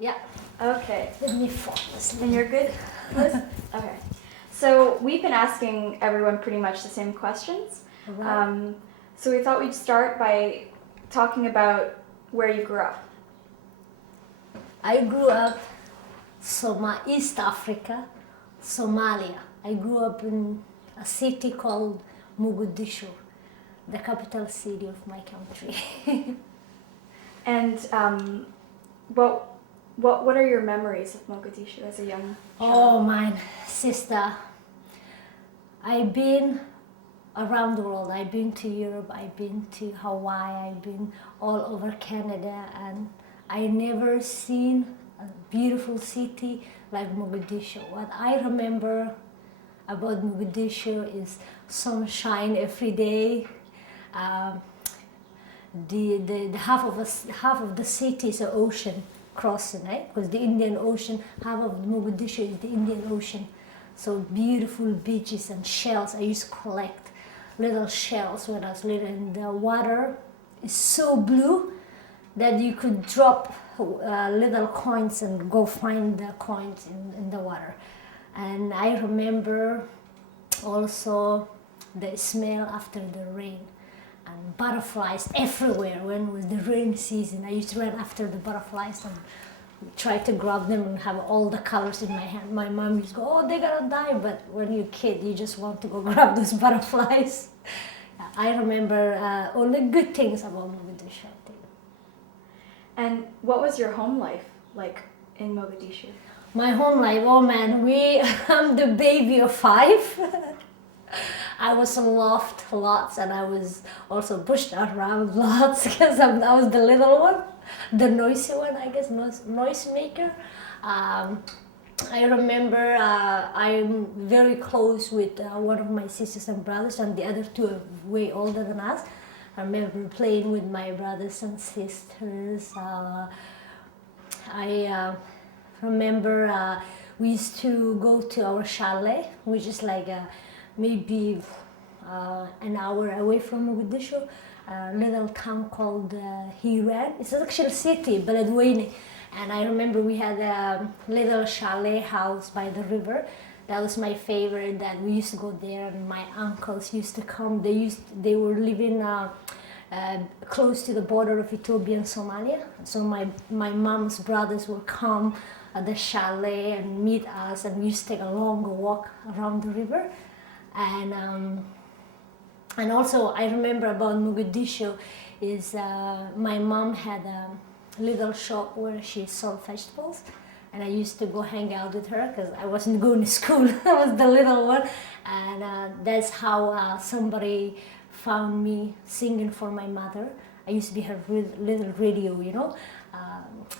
Yeah. Okay. Let me focus. And you're good? Liz? Okay. So we've been asking everyone pretty much the same questions. Right. So we thought we'd start by talking about where you grew up. I grew up East Africa, Somalia. I grew up in a city called Mogadishu, the capital city of my country. And what are your memories of Mogadishu as a young child? Oh, my sister. I've been around the world. I've been to Europe, I've been to Hawaii, I've been all over Canada, and I never seen a beautiful city like Mogadishu. What I remember about Mogadishu is sunshine every day. The half of the city is an ocean crossing, right? Because the Indian Ocean, half of Mogadishu is the Indian Ocean. So beautiful beaches and shells. I used to collect little shells when I was little, and the water is so blue that you could drop little coins and go find the coins in the water. And I remember also the smell after the rain and butterflies everywhere. When it was the rain season, I used to run after the butterflies and try to grab them and have all the colors in my hand. My mom used to go, oh, they're gonna die, but when you're a kid, you just want to go grab those butterflies. I remember all the good things about Mogadishu, I think. And what was your home life like in Mogadishu? My home life, oh man, I'm the baby of 5. I was loved lots, and I was also pushed around lots because I was the little one, the noisy one, I guess, noise maker. I remember I'm very close with one of my sisters and brothers, and the other 2 are way older than us. I remember playing with my brothers and sisters. I remember we used to go to our chalet, which is like maybe an hour away from Mogadishu, a little town called Hiran. It's actually a city, Beledweyne. And I remember we had a little chalet house by the river. That was my favorite, that we used to go there, and my uncles used to come. They were living close to the border of Ethiopia and Somalia. So my mom's brothers would come at the chalet and meet us, and we used to take a long walk around the river. And also I remember about Mogadishu is my mom had a little shop where she sold vegetables, and I used to go hang out with her because I wasn't going to school. I was the little one, and that's how somebody found me singing for my mother. I used to be her little radio, you know.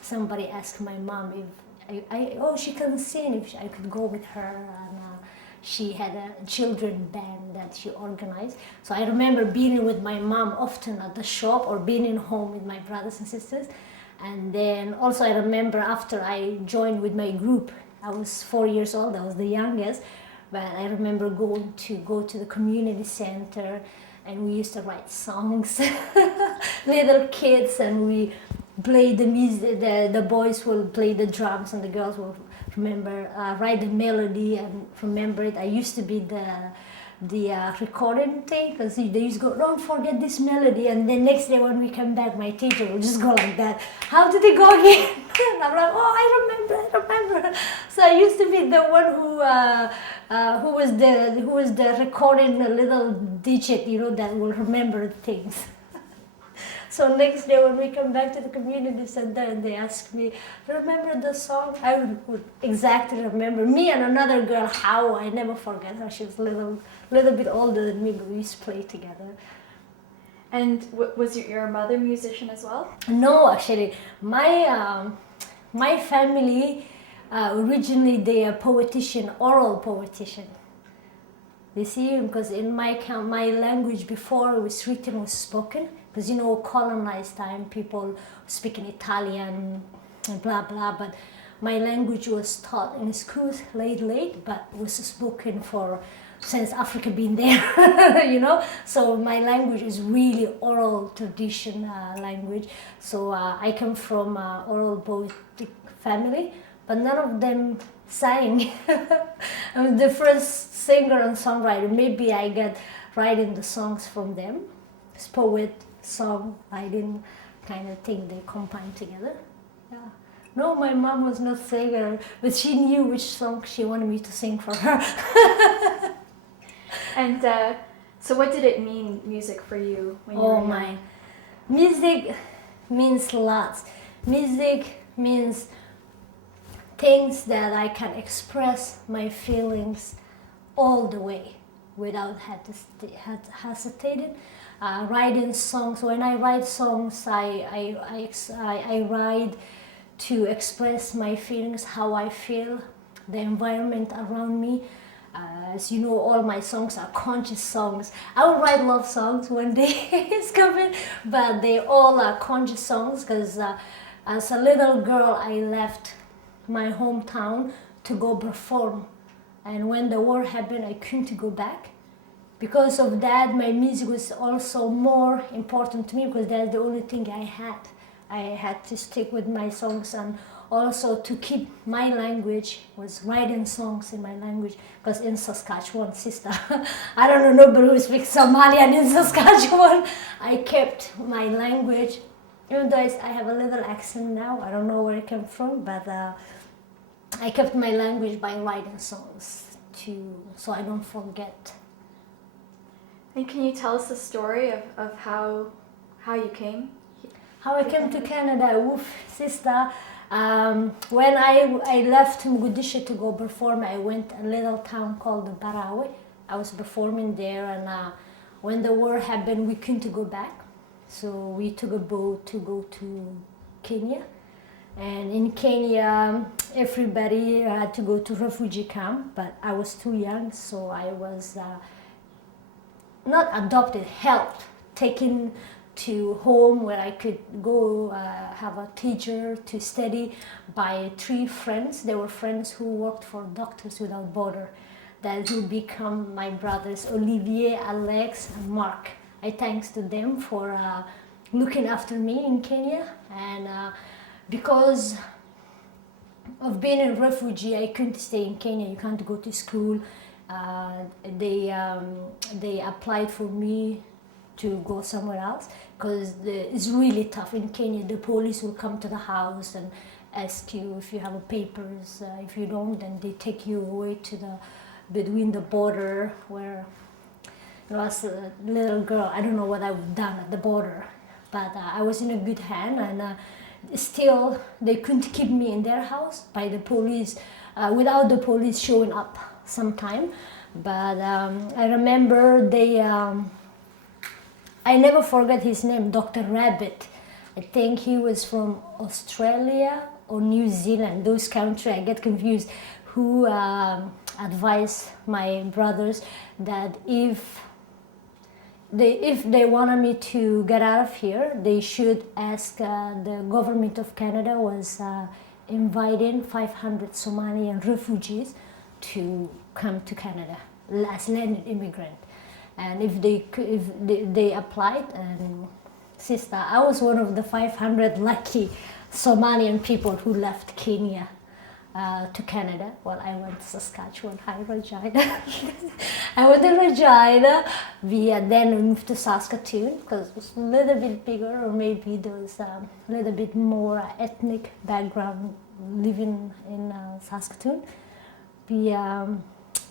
Somebody asked my mom if she can sing, if I could go with her, and she had a children band that she organized. So I remember being with my mom often at the shop, or being in home with my brothers and sisters. And then also I remember after I joined with my group, I was 4 years old, I was the youngest, but I remember going to go to the community center, and we used to write songs, little kids, and we play the music. The boys will play the drums, and the girls will write the melody and remember it. I used to be the recording thing, because they used to go, don't forget this melody, and then next day when we come back, my teacher will just go like that, how did it go again? And I'm like, oh, I remember. So I used to be the one who was the recording, the little digit, you know, that will remember things. So next day when we come back to the community center and they ask me, remember the song? I would exactly remember. Me and another girl, How, I never forget her. She was a little bit older than me, but we used to play together. And was your mother a musician as well? No, actually, my family originally they are oral poetician. You see, because in my language before it was written was spoken. Because you know, colonized time people speaking Italian and blah blah, but my language was taught in schools late, but was spoken for since Africa been there, you know. So my language is really oral tradition language. So I come from oral poetic family, but none of them sang. I'm the first singer and songwriter. Maybe I get writing the songs from them. It's poet, song, writing kind of thing they combine together. Yeah. No, my mom was not singer, but she knew which song she wanted me to sing for her. And so what did it mean, music, for you when you were Oh young? my. Music means lots. Music means things that I can express my feelings all the way without hesitating. Writing songs. When I write songs, I write to express my feelings, how I feel, the environment around me. As you know, all my songs are conscious songs. I will write love songs one day, it's coming, but they all are conscious songs because as a little girl, I left my hometown to go perform. And when the war happened, I couldn't go back. Because of that, my music was also more important to me because that's the only thing I had. I had to stick with my songs and also to keep my language, was writing songs in my language, because in Saskatchewan, sister, I don't know nobody who speaks Somalian in Saskatchewan. I kept my language, even though I have a little accent now, I don't know where it came from, but I kept my language by writing songs so I don't forget. And can you tell us the story of how you came? How I came to Canada, oof, sister. When I left Mogadishu to go perform, I went a little town called Barawe. I was performing there, and when the war happened, we couldn't go back. So we took a boat to go to Kenya. And in Kenya, everybody had to go to refugee camp, but I was too young, so I was not adopted, helped, taken to home where I could go have a teacher to study by 3 friends. They were friends who worked for Doctors Without Border that will become my brothers, Olivier, Alex, and Mark. I thanks to them for looking after me in Kenya. And because of being a refugee, I couldn't stay in Kenya. You can't go to school. They applied for me to go somewhere else because it's really tough in Kenya. The police will come to the house and ask you if you have a papers. If you don't, then they take you away to between the border where, you know, as a little girl, I don't know what I would have done at the border, but I was in a good hand, and still they couldn't keep me in their house by the police, without the police showing up sometime. But I remember I never forget his name, Dr. Rabbit. I think he was from Australia or New Zealand, those countries, I get confused, who advised my brothers that if they wanted me to get out of here, they should ask the government of Canada was inviting 500 Somalian refugees to come to Canada as landed immigrant. And if they applied, and sister, I was one of the 500 lucky Somalian people who left Kenya to Canada. Well, I went to Saskatchewan, hi Regina. I went to Regina. Then we moved to Saskatoon because it was a little bit bigger, or maybe there was a little bit more ethnic background living in Saskatoon.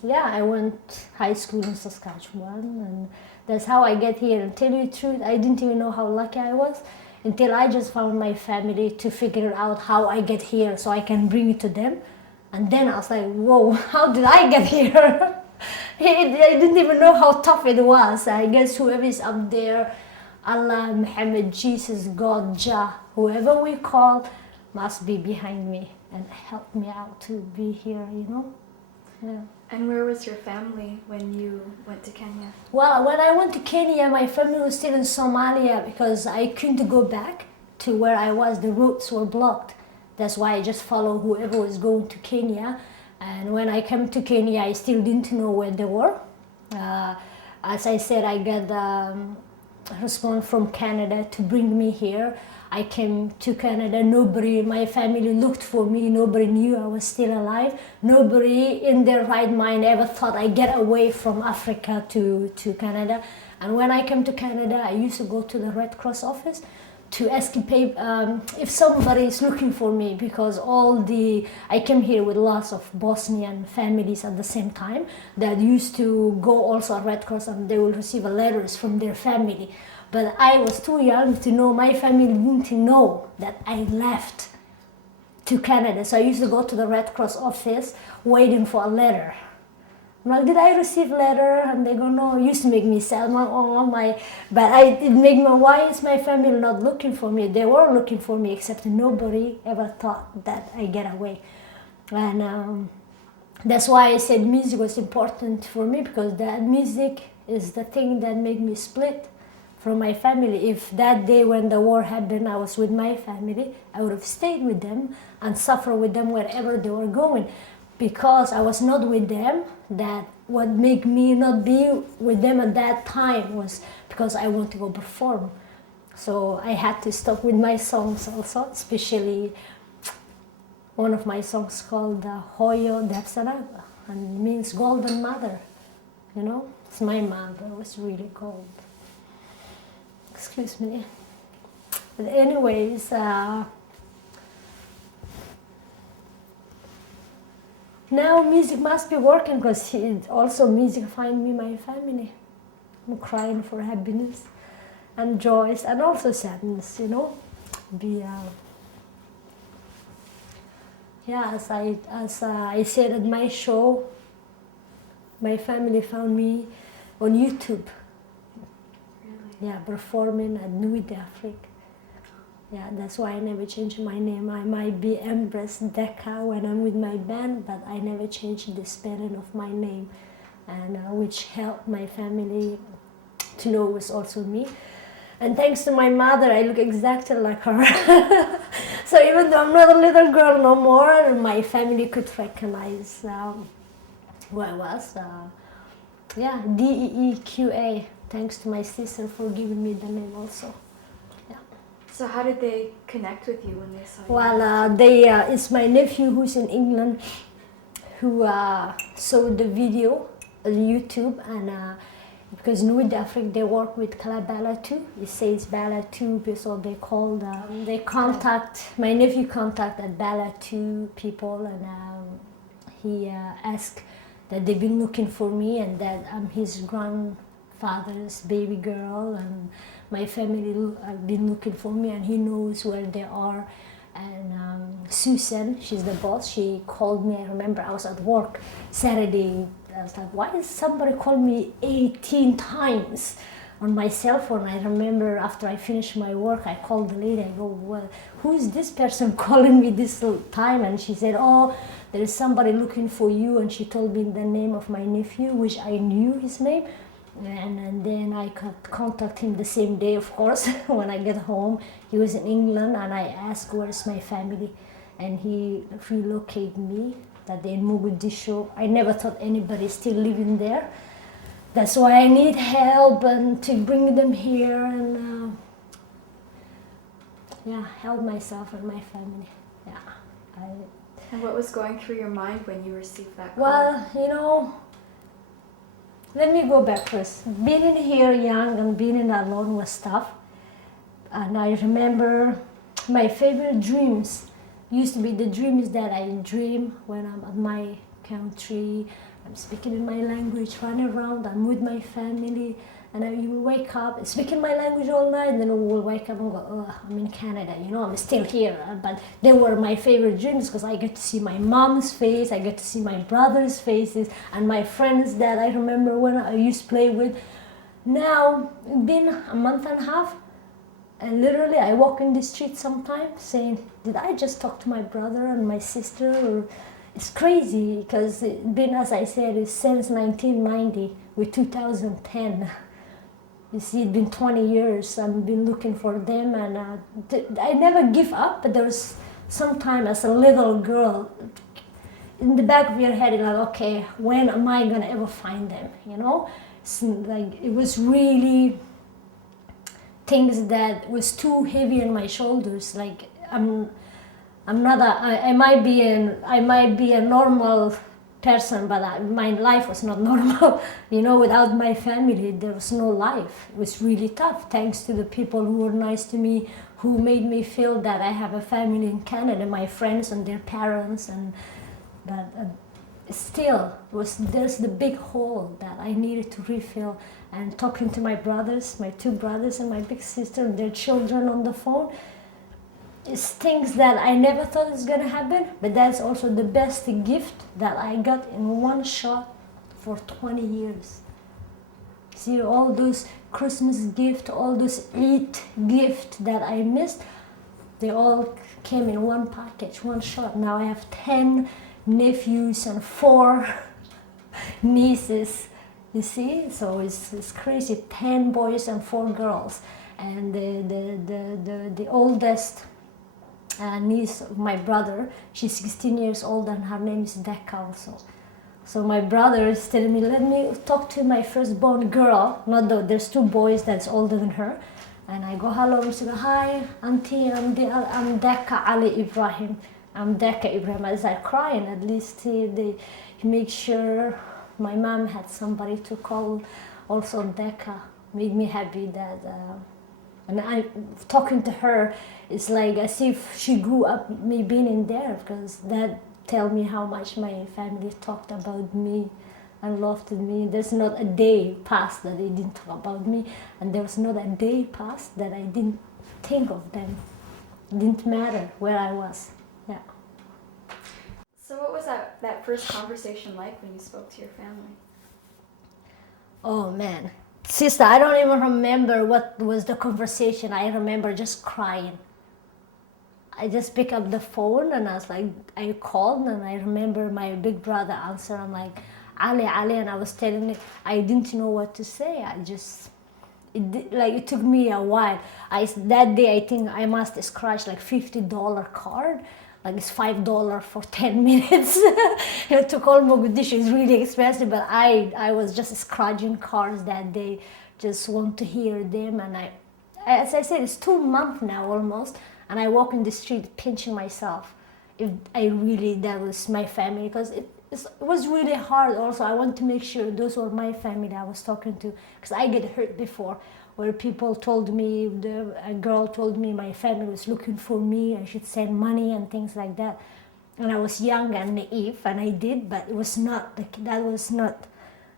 Yeah, I went high school in Saskatchewan, and that's how I get here. And tell you the truth, I didn't even know how lucky I was until I just found my family to figure out how I get here so I can bring it to them. And then I was like, whoa, how did I get here? I didn't even know how tough it was. I guess whoever is up there, Allah, Muhammad, Jesus, God, Jah, whoever we call, must be behind me and help me out to be here, you know? Yeah. And where was your family when you went to Kenya? Well, when I went to Kenya, my family was still in Somalia because I couldn't go back to where I was. The roads were blocked. That's why I just followed whoever was going to Kenya. And when I came to Kenya, I still didn't know where they were. As I said, I got a response from Canada to bring me here. I came to Canada. Nobody, my family looked for me. Nobody knew I was still alive. Nobody in their right mind ever thought I'd get away from Africa to Canada. And when I came to Canada, I used to go to the Red Cross office to escape if somebody is looking for me, because I came here with lots of Bosnian families at the same time that used to go also at Red Cross, and they will receive letters from their family. But I was too young to know, my family didn't know that I left to Canada. So I used to go to the Red Cross office waiting for a letter. I'm like, did I receive letter? And they go, no. It used to make me sad. It made me, why is my family not looking for me? They were looking for me, except nobody ever thought that I get away. And that's why I said music was important for me, because that music is the thing that made me split from my family. If that day when the war happened, I was with my family, I would have stayed with them and suffered with them wherever they were going. Because I was not with them, that what made me not be with them at that time was because I want to go perform. So I had to stop with my songs also, especially one of my songs called Hoyo Dapsaraga, and it means golden mother. You know, it's my mother, was really gold. Excuse me. But anyways, now music must be working, because also music find me my family. I'm crying for happiness and joys and also sadness, you know. As I said at my show, my family found me on YouTube. Really? Yeah, performing at Nuit Afrique. Yeah, that's why I never changed my name. I might be Empress Deeqa when I'm with my band, but I never changed the spelling of my name, and which helped my family to know it was also me. And thanks to my mother, I look exactly like her. So even though I'm not a little girl no more, my family could recognize who I was. Deeqa. Thanks to my sister for giving me the name also. So how did they connect with you when they saw you? Well, it's my nephew who's in England who saw the video on YouTube, and because Nuit Afrique, they work with Club Bala 2. It says Bala 2, so they called, my nephew contacted Bala 2 people, and he asked that they've been looking for me, and that I'm his grandfather's baby girl, and my family have been looking for me, and he knows where they are. And Susan, she's the boss, she called me. I remember I was at work Saturday. I was like, why is somebody called me 18 times on my cell phone? I remember after I finished my work, I called the lady. I go, well, who is this person calling me this time? And she said, oh, there is somebody looking for you. And she told me the name of my nephew, which I knew his name. And then I could contact him the same day, of course, when I get home. He was in England, and I asked, where's my family? And he relocated me, that they in Mogadishu. I never thought anybody still living there. That's why I need help, and to bring them here, and help myself and my family. And what was going through your mind when you received that call? Well, let me go back first. Being in here young and being in alone was tough. And I remember my favorite dreams used to be the dreams that I dream when I'm at my country. I'm speaking in my language, running around, I'm with my family. And you will wake up, speaking my language all night, and then we will wake up and go, oh, I'm in Canada, I'm still here. But they were my favorite dreams, because I get to see my mom's face, I get to see my brother's faces, and my friends that I remember when I used to play with. Now, it's been a month and a half, and literally I walk in the street sometimes saying, did I just talk to my brother and my sister? Or it's crazy, because it's been, as I said, it's since 1990 with 2010. You see, it's been 20 years. I've been looking for them, and I never give up. But there was some time as a little girl, in the back of your head, you're like, okay, when am I gonna ever find them? You know, it's like it was really things that was too heavy on my shoulders. Like I'm not a, I might be a normal person, but my life was not normal. You know, without my family, there was no life. It was really tough. Thanks to the people who were nice to me, who made me feel that I have a family in Canada, my friends and their parents, and but still there's the big hole that I needed to refill. And talking to my brothers, my two brothers and my big sister and their children on the phone, it's things that I never thought was gonna happen, but that's also the best gift that I got in one shot for 20 years. See, all those Christmas gifts, all those Eid gifts that I missed, they all came in one package, one shot. Now I have 10 nephews and 4 nieces, you see? So it's crazy, 10 boys and 4 girls. And the oldest niece of my brother, she's 16 years old and her name is Deeqa also. So my brother is telling me, let me talk to my firstborn girl, not though, there's 2 boys that's older than her. And I go, hello, and she go, hi, auntie, I'm Deeqa Ali Ibrahim. I'm Deeqa Ibrahim. I start crying, at least he make sure my mom had somebody to call. Also Deeqa made me happy that, and I talking to her, it's like as if she grew up me being in there, because that tell me how much my family talked about me and loved me. There's not a day passed that they didn't talk about me, and there was not a day passed that I didn't think of them. It didn't matter where I was. Yeah. So what was that first conversation like when you spoke to your family? Oh man, sister, I don't even remember what was the conversation. I remember just crying. I just picked up the phone and I was like, I called, and I remember my big brother answered. I'm like, Ali, and I was telling him, I didn't know what to say. It took me a while. That day I think I must scratch like $50 card. Like it's $5 for 10 minutes. To call Mogadishu is really expensive, but I was just scratching cards that day, just want to hear them. And as I said, it's 2 months now almost, and I walk in the street pinching myself. If that was my family, because it was really hard. Also, I want to make sure those were my family I was talking to, because I get hurt before, where people told me, a girl told me my family was looking for me, I should send money and things like that. And I was young and naive, and I did, but it was not, that was not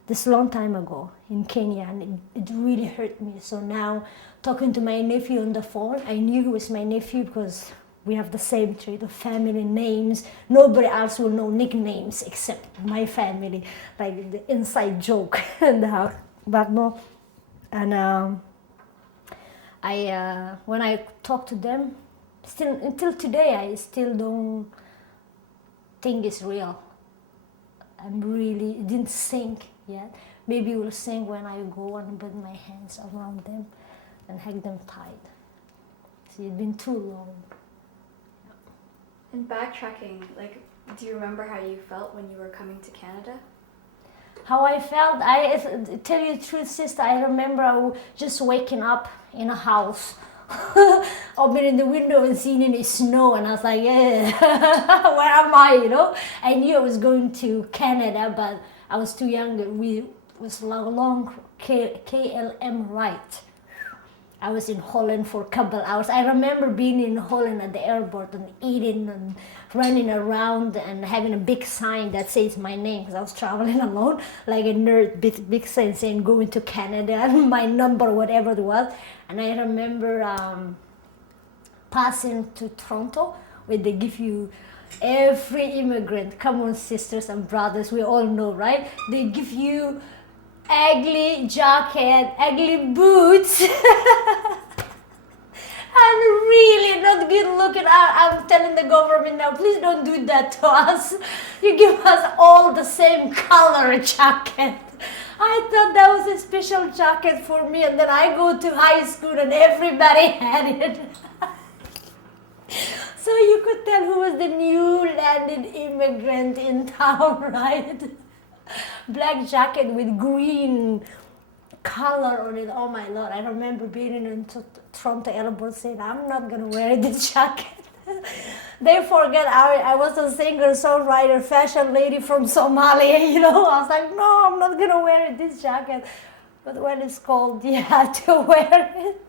this long time ago in Kenya, and it really hurt me. So now, talking to my nephew on the phone, I knew he was my nephew because we have the same trait of family names. Nobody else will know nicknames except my family, like the inside joke in the house. But no, and when I talk to them, still until today, I still don't think it's real. It didn't sink yet. Maybe it will sink when I go and put my hands around them and hug them tight. See, it's been too long. And backtracking, do you remember how you felt when you were coming to Canada? How I felt, I tell you the truth, sister, I remember just waking up in a house, opening the window and seeing it snow, and I was like, yeah, where am I, I knew I was going to Canada, but I was too young. It was a long KLM ride. I was in Holland for a couple hours. I remember being in Holland at the airport and eating and running around and having a big sign that says my name, because I was traveling alone, like a nerd, big sign saying going to Canada and my number, whatever it was. And I remember passing to Toronto, where they give you, every immigrant, come on sisters and brothers, we all know, right? They give you ugly jacket, ugly boots, and really not good looking. I'm telling the government now, please don't do that to us. You give us all the same color jacket. I thought that was a special jacket for me, and then I go to high school and everybody had it. So you could tell who was the new landed immigrant in town, right? Black jacket with green color on it. Oh my lord! I remember being in Toronto airport saying, "I'm not gonna wear this jacket." They forget I was a singer, songwriter, fashion lady from Somalia. You know, I was like, "No, I'm not gonna wear this jacket." But when it's cold, you have to wear it.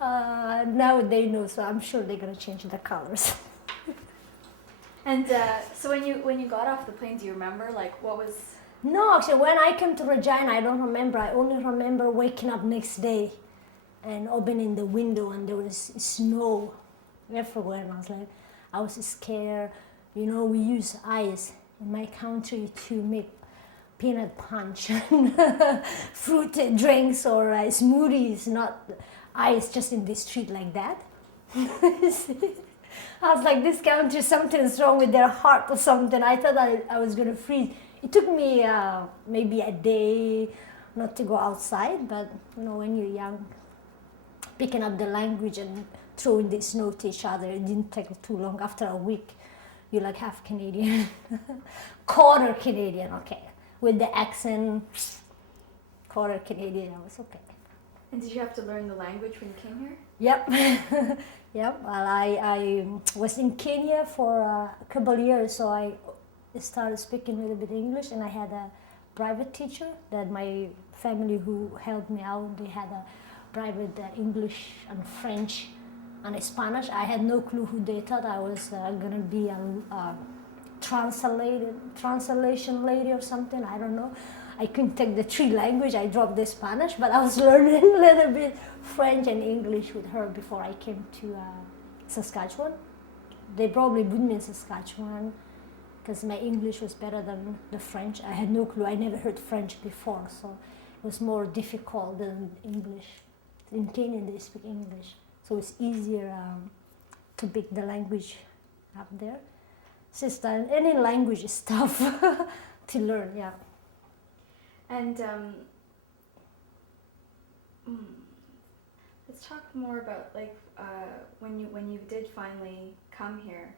Now they know, so I'm sure they're gonna change the colors. And so when you got off the plane, do you remember like what was? No, actually, when I came to Regina, I don't remember. I only remember waking up next day and opening the window, and there was snow everywhere. And I was scared. You know, we use ice in my country to make peanut punch and fruit drinks or smoothies, not ice just in the street like that. I was like, this country, something's wrong with their heart or something. I thought I was going to freeze. It took me maybe a day not to go outside, but you know, when you're young, picking up the language and throwing the snow to each other, it didn't take too long. After a week, you're like half Canadian, quarter Canadian, okay. With the accent, quarter Canadian, I was okay. And did you have to learn the language when you came here? Yep. Yep. Well, I was in Kenya for a couple of years, so I started speaking a little bit English, and I had a private teacher that my family who helped me out. They had a private English and French and Spanish. I had no clue who they thought I was gonna be a translation lady or something. I don't know. I couldn't take the three language. I dropped the Spanish, but I was learning a little bit French and English with her before I came to Saskatchewan. They probably put me in Saskatchewan because my English was better than the French. I had no clue. I never heard French before, so it was more difficult than English. In Kenya, they speak English, so it's easier to pick the language up there. Sister, any language is tough to learn, yeah. And let's talk more about like when you did finally come here,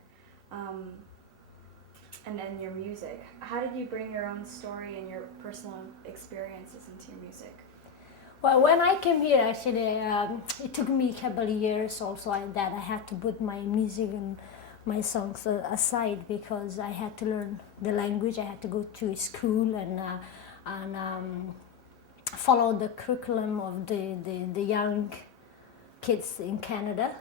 and then your music. How did you bring your own story and your personal experiences into your music? Well, when I came here, actually, it took me a couple of years also that I had to put my music and my songs aside because I had to learn the language. I had to go to school and follow the curriculum of the young kids in Canada.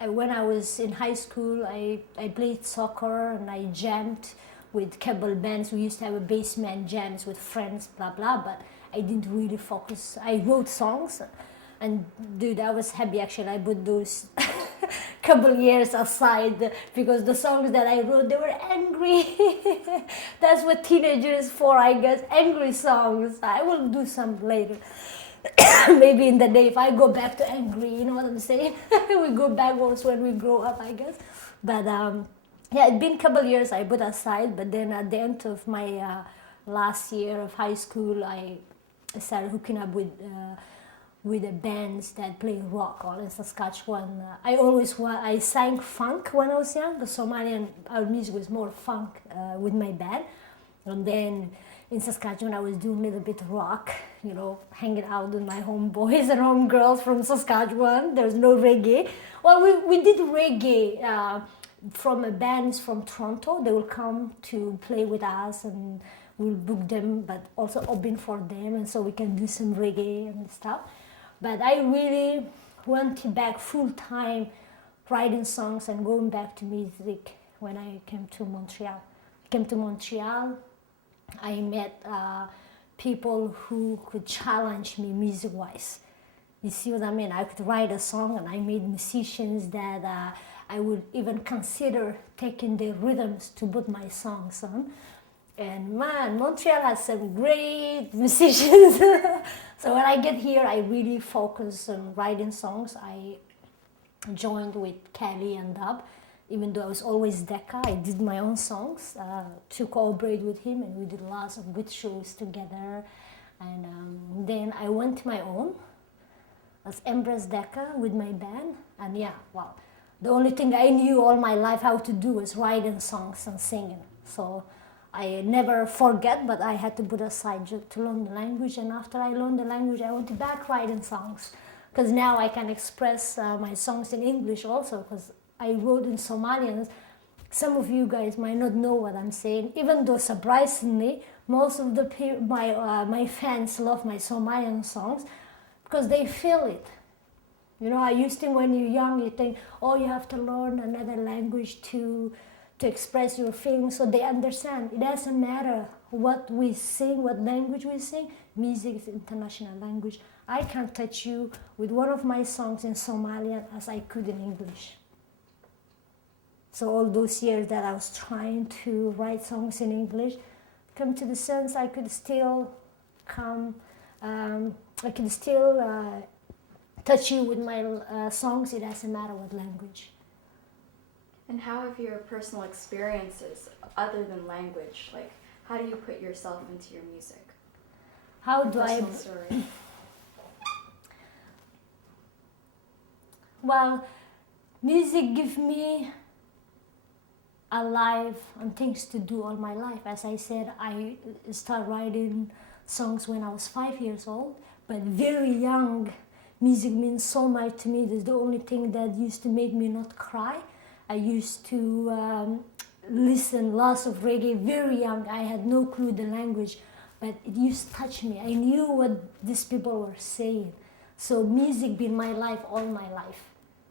When I was in high school, I played soccer and I jammed with couple bands. We used to have a basement jams with friends, blah blah. But I didn't really focus. I wrote songs, and dude, I was happy actually. I put those couple years aside because the songs that I wrote, they were angry. That's what teenagers for, I guess, angry songs. I will do some later. Maybe in the day if I go back to angry, you know what I'm saying? We go backwards when we grow up, I guess. But yeah, it's been a couple years I put aside, but then at the end of my last year of high school, I started hooking up with the bands that play rock all in Saskatchewan. I sang funk when I was young. The Somalian, our music was more funk with my band. And then in Saskatchewan, I was doing a little bit of rock, you know, hanging out with my homeboys and homegirls from Saskatchewan. There's no reggae. Well, we did reggae from bands from Toronto. They will come to play with us and we'll book them, but also open for them, and so we can do some reggae and stuff. But I really went back full time writing songs and going back to music when I came to Montreal. I met people who could challenge me music-wise. You see what I mean? I could write a song, and I made musicians that I would even consider taking their rhythms to put my songs on. And man, Montreal has some great musicians. So when I get here, I really focus on writing songs. I joined with Kelly and Dub. Even though I was always Deeqa, I did my own songs to cooperate with him, and we did lots of good shows together. And then I went my own. as Empress Deeqa with my band. And yeah, well, the only thing I knew all my life how to do was writing songs and singing. So I never forget, but I had to put aside to learn the language. And after I learned the language, I went back writing songs. Because now I can express my songs in English also, because I wrote in Somalian. Some of you guys might not know what I'm saying, even though surprisingly, most of my fans love my Somalian songs because they feel it. You know, I used to, when you're young, you think, oh, you have to learn another language to express your feelings so they understand. It doesn't matter what we sing, what language we sing. Music is international language. I can touch you with one of my songs in Somalian as I could in English. So all those years that I was trying to write songs in English, come to the sense I could still touch you with my songs. It doesn't matter what language. And how have your personal experiences, other than language, like how do you put yourself into your music? How do I? Story. Well, music gives me a life and things to do all my life. As I said, I started writing songs when I was 5 years old, but very young. Music means so much to me. It's the only thing that used to make me not cry. I used to listen lots of reggae very young. I had no clue the language, but it used to touch me. I knew what these people were saying. So music been my life all my life.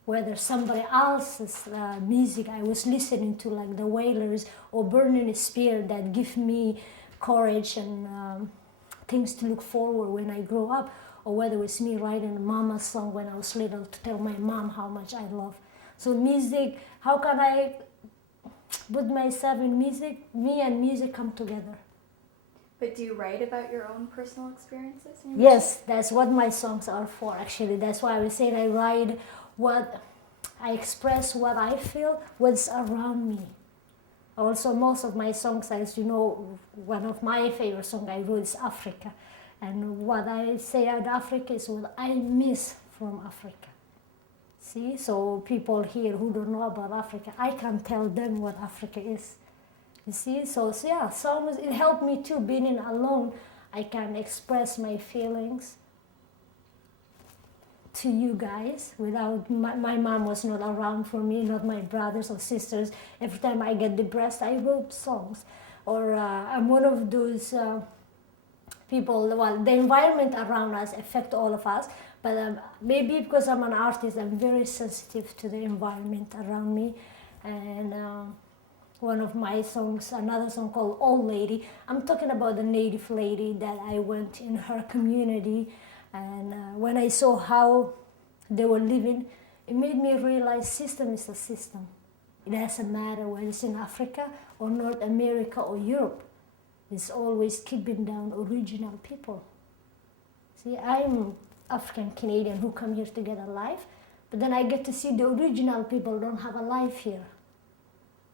Whether somebody else's music I was listening to, like the Wailers or Burning Spear, that give me courage and things to look forward when I grow up, or whether it was me writing a mama's song when I was little to tell my mom how much I love. So music, how can I put myself in music? Me and music come together. But do you write about your own personal experiences? Yes, that's what my songs are for, actually. That's why I was saying I write what I express, what I feel, what's around me. Also, most of my songs, as you know, one of my favorite songs I wrote is Africa. And what I say about Africa is what I miss from Africa. See, so people here who don't know about Africa, I can tell them what Africa is. You see, so yeah, songs, it helped me too, being alone. I can express my feelings to you guys without, my mom was not around for me, not my brothers or sisters. Every time I get depressed, I wrote songs. Or I'm one of those people, well, the environment around us affect all of us, but maybe because I'm an artist, I'm very sensitive to the environment around me. And one of my songs, another song called Old Lady, I'm talking about the native lady that I went in her community, and when I saw how they were living, it made me realize system is a system. It doesn't matter whether it's in Africa or North America or Europe. It's always keeping down original people. See, I'm African Canadian who come here to get a life, but then I get to see the original people don't have a life here.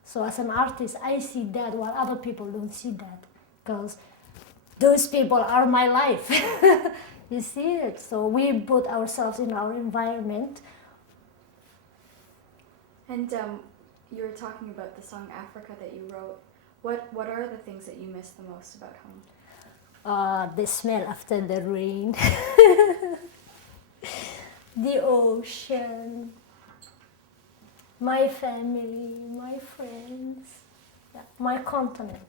So as an artist, I see that while other people don't see that, because those people are my life. You see it? So we put ourselves in our environment. And you were talking about the song Africa that you wrote. What are the things that you miss the most about home? The smell after the rain, the ocean, my family, my friends, yeah, my continent.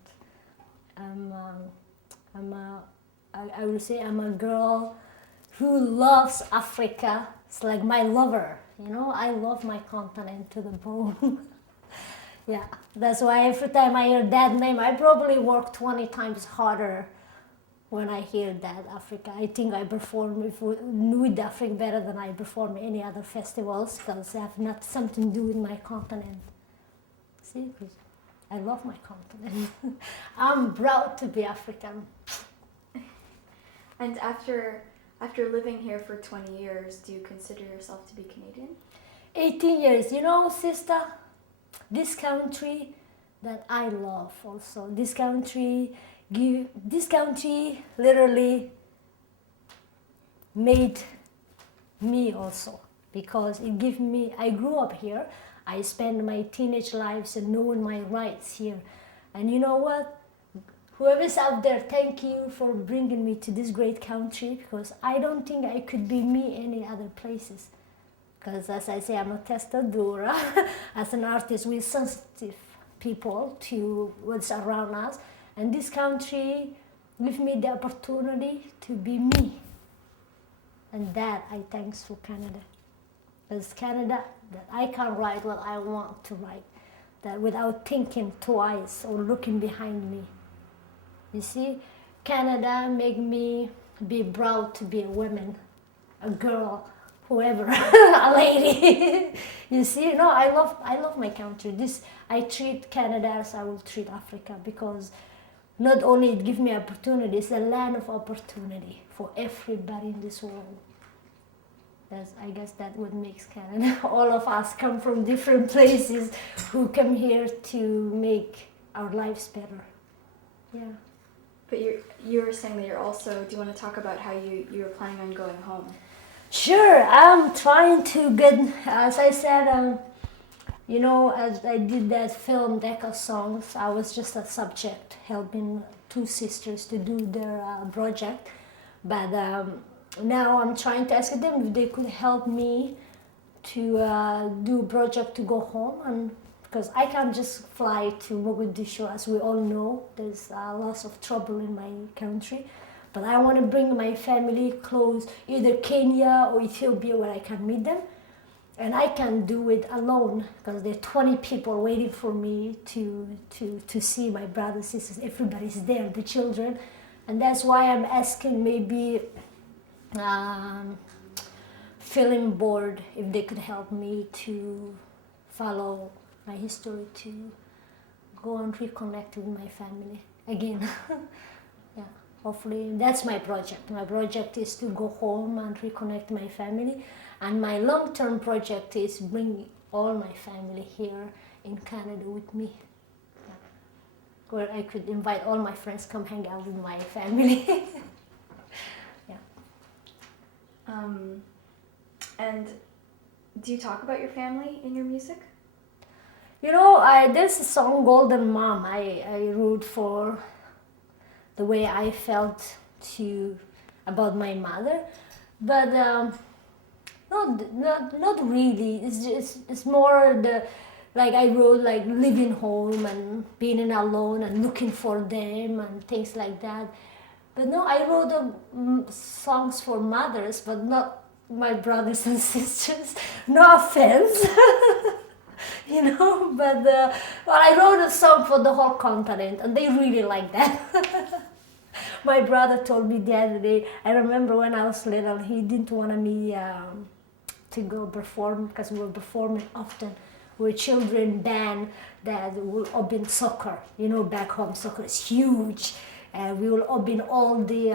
I will say I'm a girl who loves Africa. It's like my lover, you know. I love my continent to the bone. Yeah, that's why every time I hear that name, I probably work 20 times harder when I hear that Africa. I think I perform with Africa better than I perform any other festivals, because they have not something to do with my continent. See, because I love my continent. I'm proud to be African. And after living here for 20 years, do you consider yourself to be Canadian? 18 years. You know, sister, this country that I love also. This country literally made me also, because it gives me, I grew up here, I spent my teenage lives and knowing my rights here. And you know what? Whoever's out there, thank you for bringing me to this great country, because I don't think I could be me any other places. Because as I say, I'm a testadora. As an artist, we're sensitive people to what's around us. And this country gives me the opportunity to be me. And that I thanks for Canada. Because Canada, that I can write what I want to write. That without thinking twice or looking behind me. You see, Canada made me be proud to be a woman, a girl, whoever, a lady. You see, no, I love my country. I treat Canada as I will treat Africa, because not only it gives me opportunity, it's a land of opportunity for everybody in this world. I guess that what makes Canada. All of us come from different places who come here to make our lives better. Yeah. But you were saying that you're also, do you want to talk about how you're planning on going home? Sure, I'm trying to get, as I said, you know, as I did that film Deeqa songs, I was just a subject helping two sisters to do their project. But now I'm trying to ask them if they could help me to do a project to go home, and because I can't just fly to Mogadishu, as we all know, there's lots of trouble in my country. But I want to bring my family close, either Kenya or Ethiopia, where I can meet them. And I can do it alone, because there are 20 people waiting for me to see my brothers, sisters, everybody's there, the children. And that's why I'm asking maybe Film Board if they could help me to follow my history, to go and reconnect with my family again. Yeah, hopefully that's my project. My project is to go home and reconnect my family, and my long-term project is bring all my family here in Canada with me, where I could invite all my friends come hang out with my family. Yeah. And do you talk about your family in your music? You know, there's a song Golden Mom I wrote for the way I felt about my mother, but not really. It's more like I wrote like living home and being alone and looking for them and things like that. But no, I wrote songs for mothers, but not my brothers and sisters. No offense. You know, but well, I wrote a song for the whole continent, and they really like that. My brother told me the other day, I remember when I was little, he didn't want me to go perform, because we were performing often. We're children band that will open soccer. You know, back home soccer is huge. We will open all the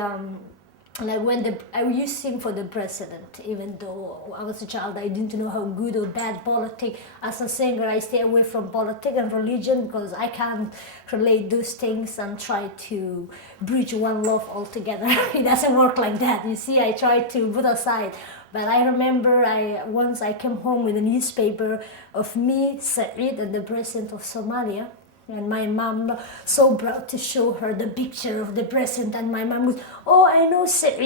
like when I used to sing for the president. Even though I was a child, I didn't know how good or bad politics. As a singer, I stay away from politics and religion, because I can't relate those things and try to bridge one love altogether. It doesn't work like that. You see, I try to put aside. But I remember once I came home with a newspaper of me, Said, and the president of Somalia. And my mom so proud to show her the picture of the president, and my mom goes, "Oh, I know Said,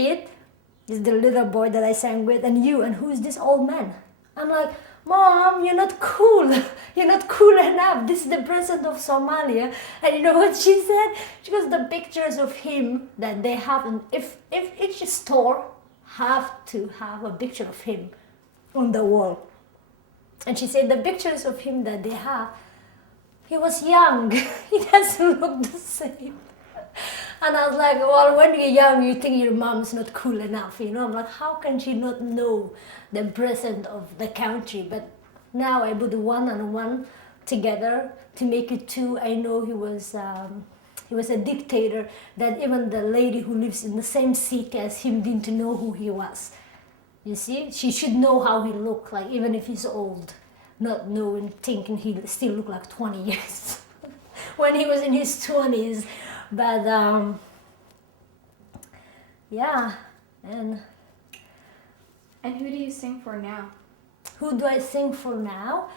is the little boy that I sang with, and you, and who's this old man?" I'm like, "Mom, you're not cool. You're not cool enough. This is the president of Somalia." And you know what she said? She goes, "The pictures of him that they have, and if each store have to have a picture of him on the wall." And she said the pictures of him that they have, he was young. He doesn't look the same. And I was like, well, when you're young, you think your mom's not cool enough, you know? I'm like, how can she not know the president of the country? But now I put one and one together to make it two. I know he was a dictator, that even the lady who lives in the same city as him didn't know who he was. You see, she should know how he looked like, even if he's old. Not knowing, thinking he still looked like 20 years when he was in his 20s. But yeah, and And who do you sing for now? Who do I sing for now?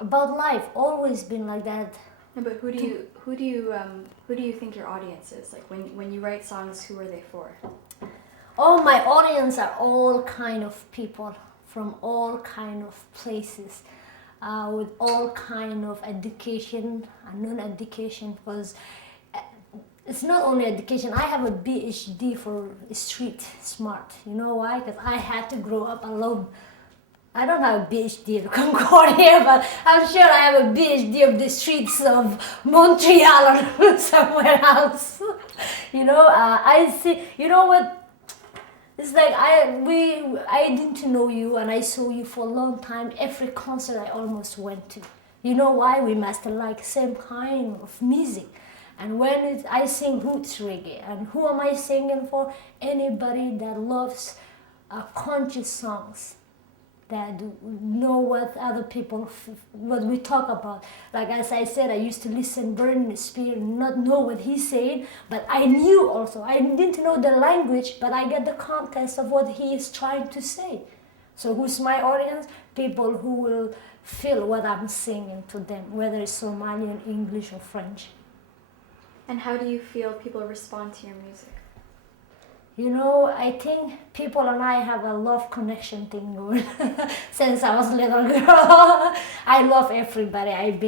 About life, always been like that. No, but who do you think your audience is? Like when you write songs, who are they for? All my audience are all kind of people from all kind of places, with all kind of education and non-education, because it's not only education. I have a PhD for street smart. You know why? Because I had to grow up alone. I don't have a PhD at Concordia, but I'm sure I have a PhD of the streets of Montreal or somewhere else. You know, I see. You know what? It's like I didn't know you, and I saw you for a long time. Every concert I almost went to. You know why? We must like same kind of music. And when I sing roots reggae, and who am I singing for? Anybody that loves conscious songs, that know what other people, what we talk about. Like as I said, I used to listen Burning Spear, not know what he's saying, but I knew also. I didn't know the language, but I get the context of what he is trying to say. So who's my audience? People who will feel what I'm singing to them, whether it's Somalian, English, or French. And how do you feel people respond to your music? You know, I think people and I have a love connection thing going since I was a little girl. I love everybody. I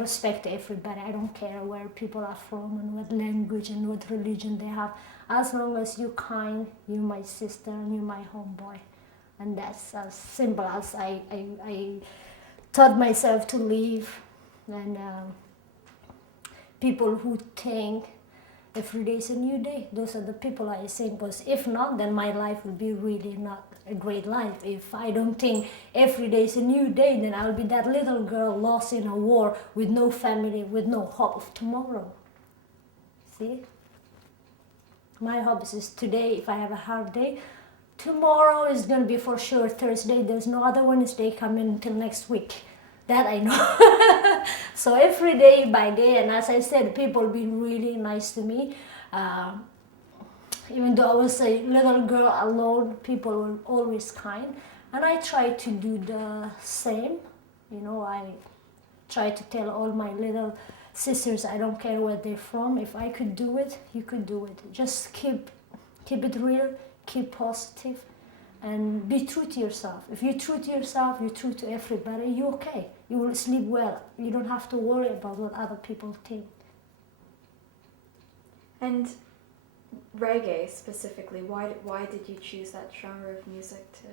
respect everybody. I don't care where people are from and what language and what religion they have. As long as you're kind, you're my sister and you're my homeboy. And that's as simple as I taught myself to live. And people who think every day is a new day, those are the people I sing, because if not, then my life will be really not a great life. If I don't think every day is a new day, then I'll be that little girl lost in a war with no family, with no hope of tomorrow. See? My hope is today, if I have a hard day, tomorrow is going to be for sure Thursday. There's no other Wednesday coming until next week. That I know. So every day by day, and as I said, people been really nice to me. Even though I was a little girl alone, people were always kind. And I try to do the same. You know, I try to tell all my little sisters, I don't care where they're from. If I could do it, you could do it. Just keep it real, keep positive. And be true to yourself. If you're true to yourself, you're true to everybody, you're okay. You will sleep well. You don't have to worry about what other people think. And reggae specifically, why did you choose that genre of music to?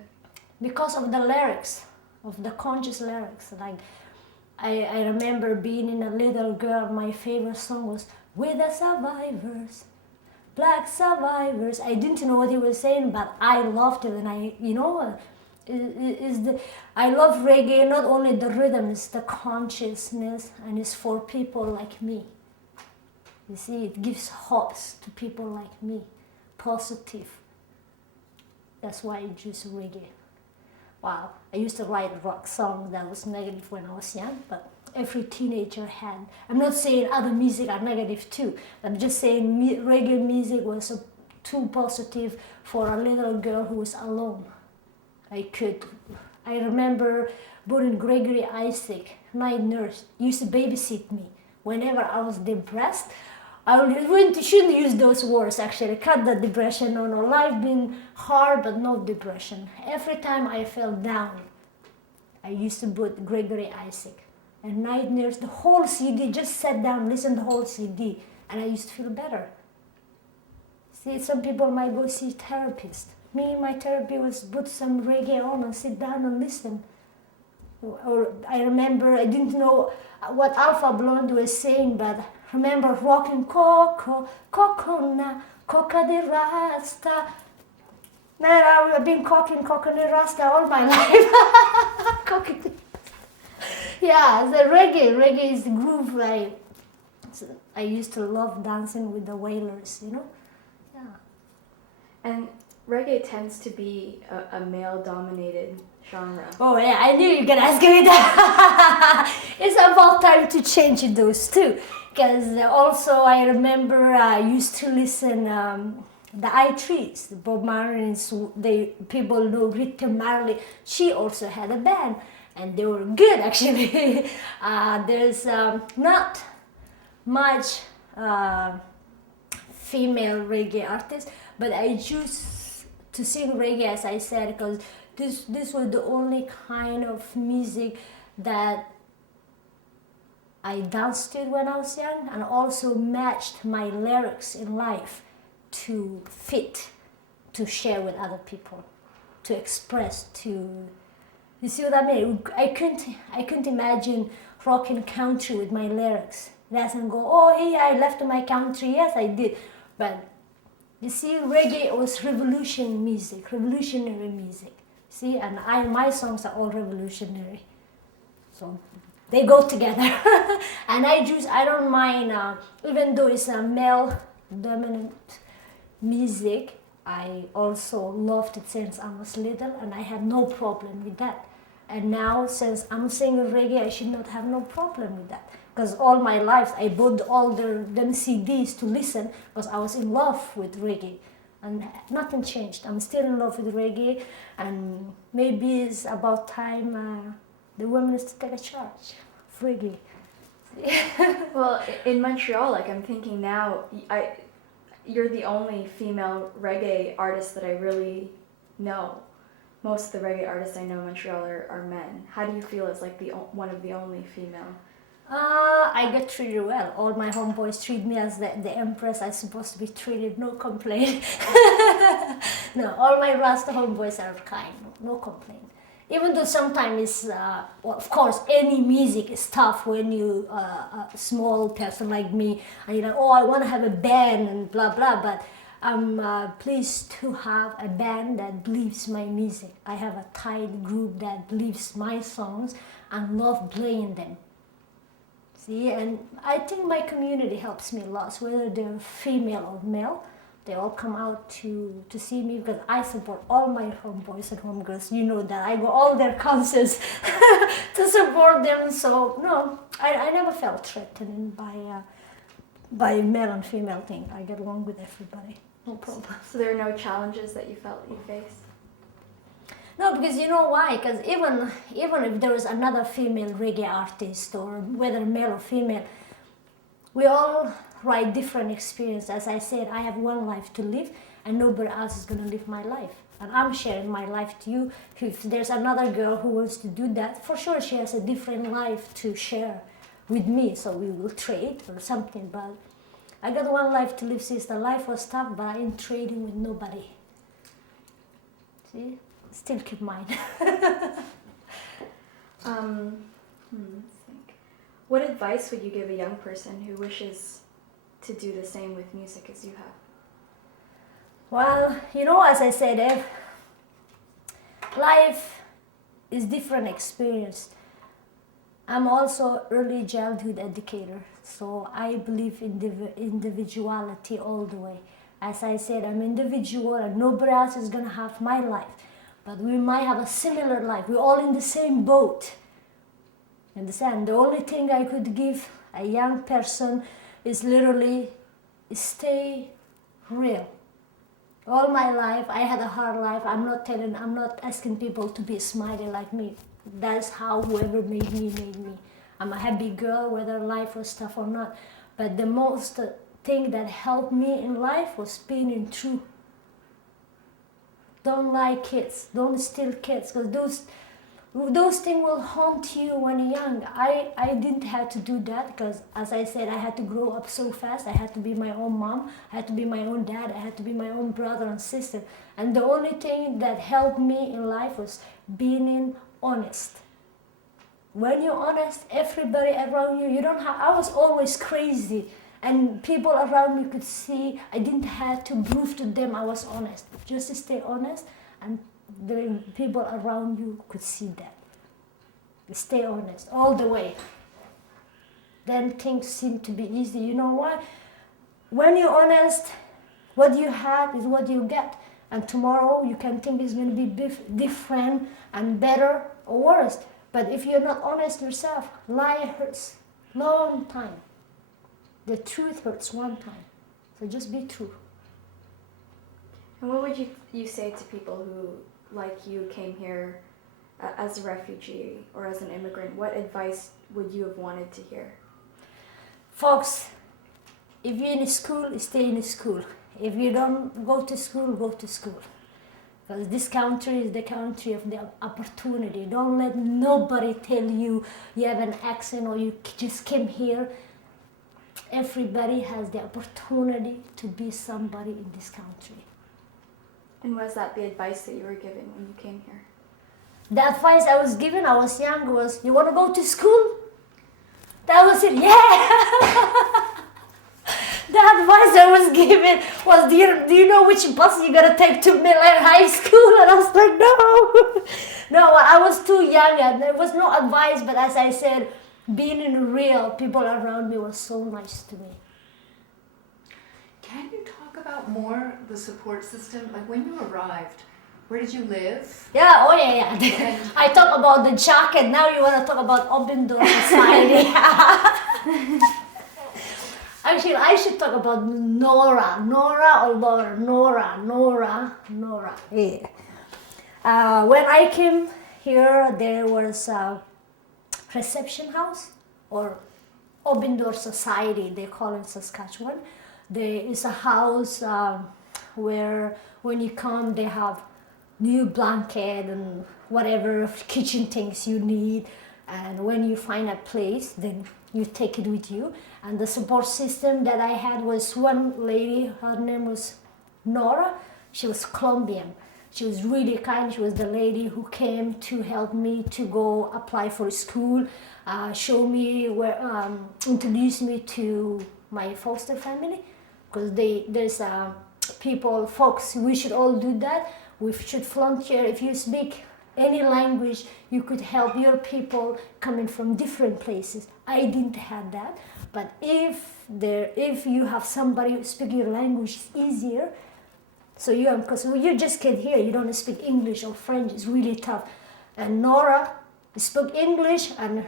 Because of the lyrics, of the conscious lyrics. Like, I remember being a little girl, my favorite song was "We're the Survivors, Black Survivors." I didn't know what he was saying, but I loved it, and I love reggae. Not only the rhythm, it's the consciousness, and it's for people like me. You see, it gives hopes to people like me, positive. That's why I choose reggae. Wow, I used to write rock songs that was negative when I was young, but every teenager had. I'm not saying other music are negative too, but I'm just saying reggae music was too positive for a little girl who was alone. I remember Bonnie Gregory Isaac, night nurse, used to babysit me. Whenever I was depressed, shouldn't use those words actually, cut the depression. No, life been hard, but no depression. Every time I fell down, I used to put Gregory Isaac. And night nurse, the whole CD, just sat down, listen to the whole CD, and I used to feel better. See, some people might go see therapist. Me, my therapy was put some reggae on and sit down and listen. Or I remember, I didn't know what Alpha Blonde was saying, but remember rocking Coco, Coco na, Coca de Rasta. Man, I've been cocking Coca de Rasta all my life. Yeah, the reggae is the groove. I used to love dancing with the Wailers, you know? Yeah. And reggae tends to be a male-dominated genre. Oh yeah, I knew you were gonna ask me that. It's about time to change those too. Because also I remember I used to listen the I3s, the Bob Marley's, people know Rita Marley. She also had a band, and they were good actually. There's not much female reggae artists, but I choose to sing reggae, as I said, because this was the only kind of music that I danced to when I was young, and also matched my lyrics in life to fit, to share with other people, to express, to, you see what I mean? I couldn't imagine rocking country with my lyrics. It doesn't go, oh hey, I left my country. Yes, I did. But you see, reggae was revolutionary music. See, and my songs are all revolutionary. So they go together. And I don't mind, even though it's a male dominant music, I also loved it since I was little, and I have no problem with that. And now, since I'm singing reggae, I should not have no problem with that. Because all my life, I bought all them CDs to listen, because I was in love with reggae. And nothing changed. I'm still in love with reggae, and maybe it's about time the women is to take a charge of reggae. Well, in Montreal, like I'm thinking now, you're the only female reggae artist that I really know. Most of the reggae artists I know in Montreal are men. How do you feel as like one of the only female? I get treated well. All my homeboys treat me as the empress I'm supposed to be treated. No complaint. No, all my Rasta homeboys are kind. No complaint. Even though sometimes it's, well, of course, any music is tough when you a small person like me, and you're like, oh, I want to have a band and blah blah. But I'm pleased to have a band that believes my music. I have a tight group that believes my songs and love playing them. See, and I think my community helps me a lot, whether they're female or male. They all come out to see me, because I support all my homeboys and homegirls. You know that I go all their concerts to support them. So no, I never felt threatened by male and female thing. I get along with everybody, no problem. So there are no challenges that you felt you faced? No, because you know why? Because even if there is another female reggae artist, or whether male or female, we all write different experience. As I said, I have one life to live, and nobody else is going to live my life. And I'm sharing my life to you. If there's another girl who wants to do that, for sure she has a different life to share with me, so we will trade or something. But I got one life to live, sister. Life was tough, but I ain't trading with nobody. See? Still keep mine. Let's think. What advice would you give a young person who wishes to do the same with music as you have? Well, you know, as I said, life is different experience. I'm also early childhood educator, so I believe in individuality all the way. As I said, I'm individual, and nobody else is gonna have my life. But we might have a similar life. We're all in the same boat. Understand? The only thing I could give a young person is literally stay real. All my life, I had a hard life. I'm not asking people to be smiley like me. That's how whoever made me made me. I'm a happy girl, whether life was tough or not. But the most thing that helped me in life was being true. Don't lie kids, don't steal kids, because those things will haunt you when you're young. I didn't have to do that, because as I said, I had to grow up so fast. I had to be my own mom, I had to be my own dad, I had to be my own brother and sister. And the only thing that helped me in life was being honest. When you're honest, everybody around you, you don't have, I was always crazy. And people around me could see. I didn't have to prove to them I was honest. Just stay honest, and the people around you could see that. Stay honest all the way. Then things seem to be easy. You know why? When you're honest, what you have is what you get. And tomorrow you can think it's going to be different and better or worse. But if you're not honest yourself, lie hurts long time. The truth hurts one time. So just be true. And what would you say to people who, like you, came here as a refugee or as an immigrant? What advice would you have wanted to hear? Folks, if you're in school, stay in school. If you don't go to school, go to school. Because this country is the country of the opportunity. Don't let nobody tell you you have an accent or you just came here. Everybody has the opportunity to be somebody in this country. And was that the advice that you were given when you came here? The advice I was given, I was young, was, you want to go to school? That was it, yeah. The advice I was given was, do you know which bus you're going to take to Miller High School? And I was like, no. No, I was too young and there was no advice, but as I said, being in real, people around me were so nice to me. Can you talk about more the support system? Like when you arrived, where did you live? Yeah, oh yeah. I talk about the jacket, now you want to talk about open door society. Actually, I should talk about Nora. Yeah. When I came here, there was a reception house or open door society, they call it in Saskatchewan. There is a house where when you come, they have new blanket and whatever kitchen things you need. And when you find a place, then you take it with you. And the support system that I had was one lady, her name was Nora. She was Colombian. She was really kind. She was the lady who came to help me to go apply for school, show me where, introduce me to my foster family. Because there's people, folks, we should all do that. We should volunteer. If you speak any language, you could help your people coming from different places. I didn't have that, but if you have somebody who speaks your language, it's easier. So because you just get here, you don't speak English or French, it's really tough. And Nora spoke English and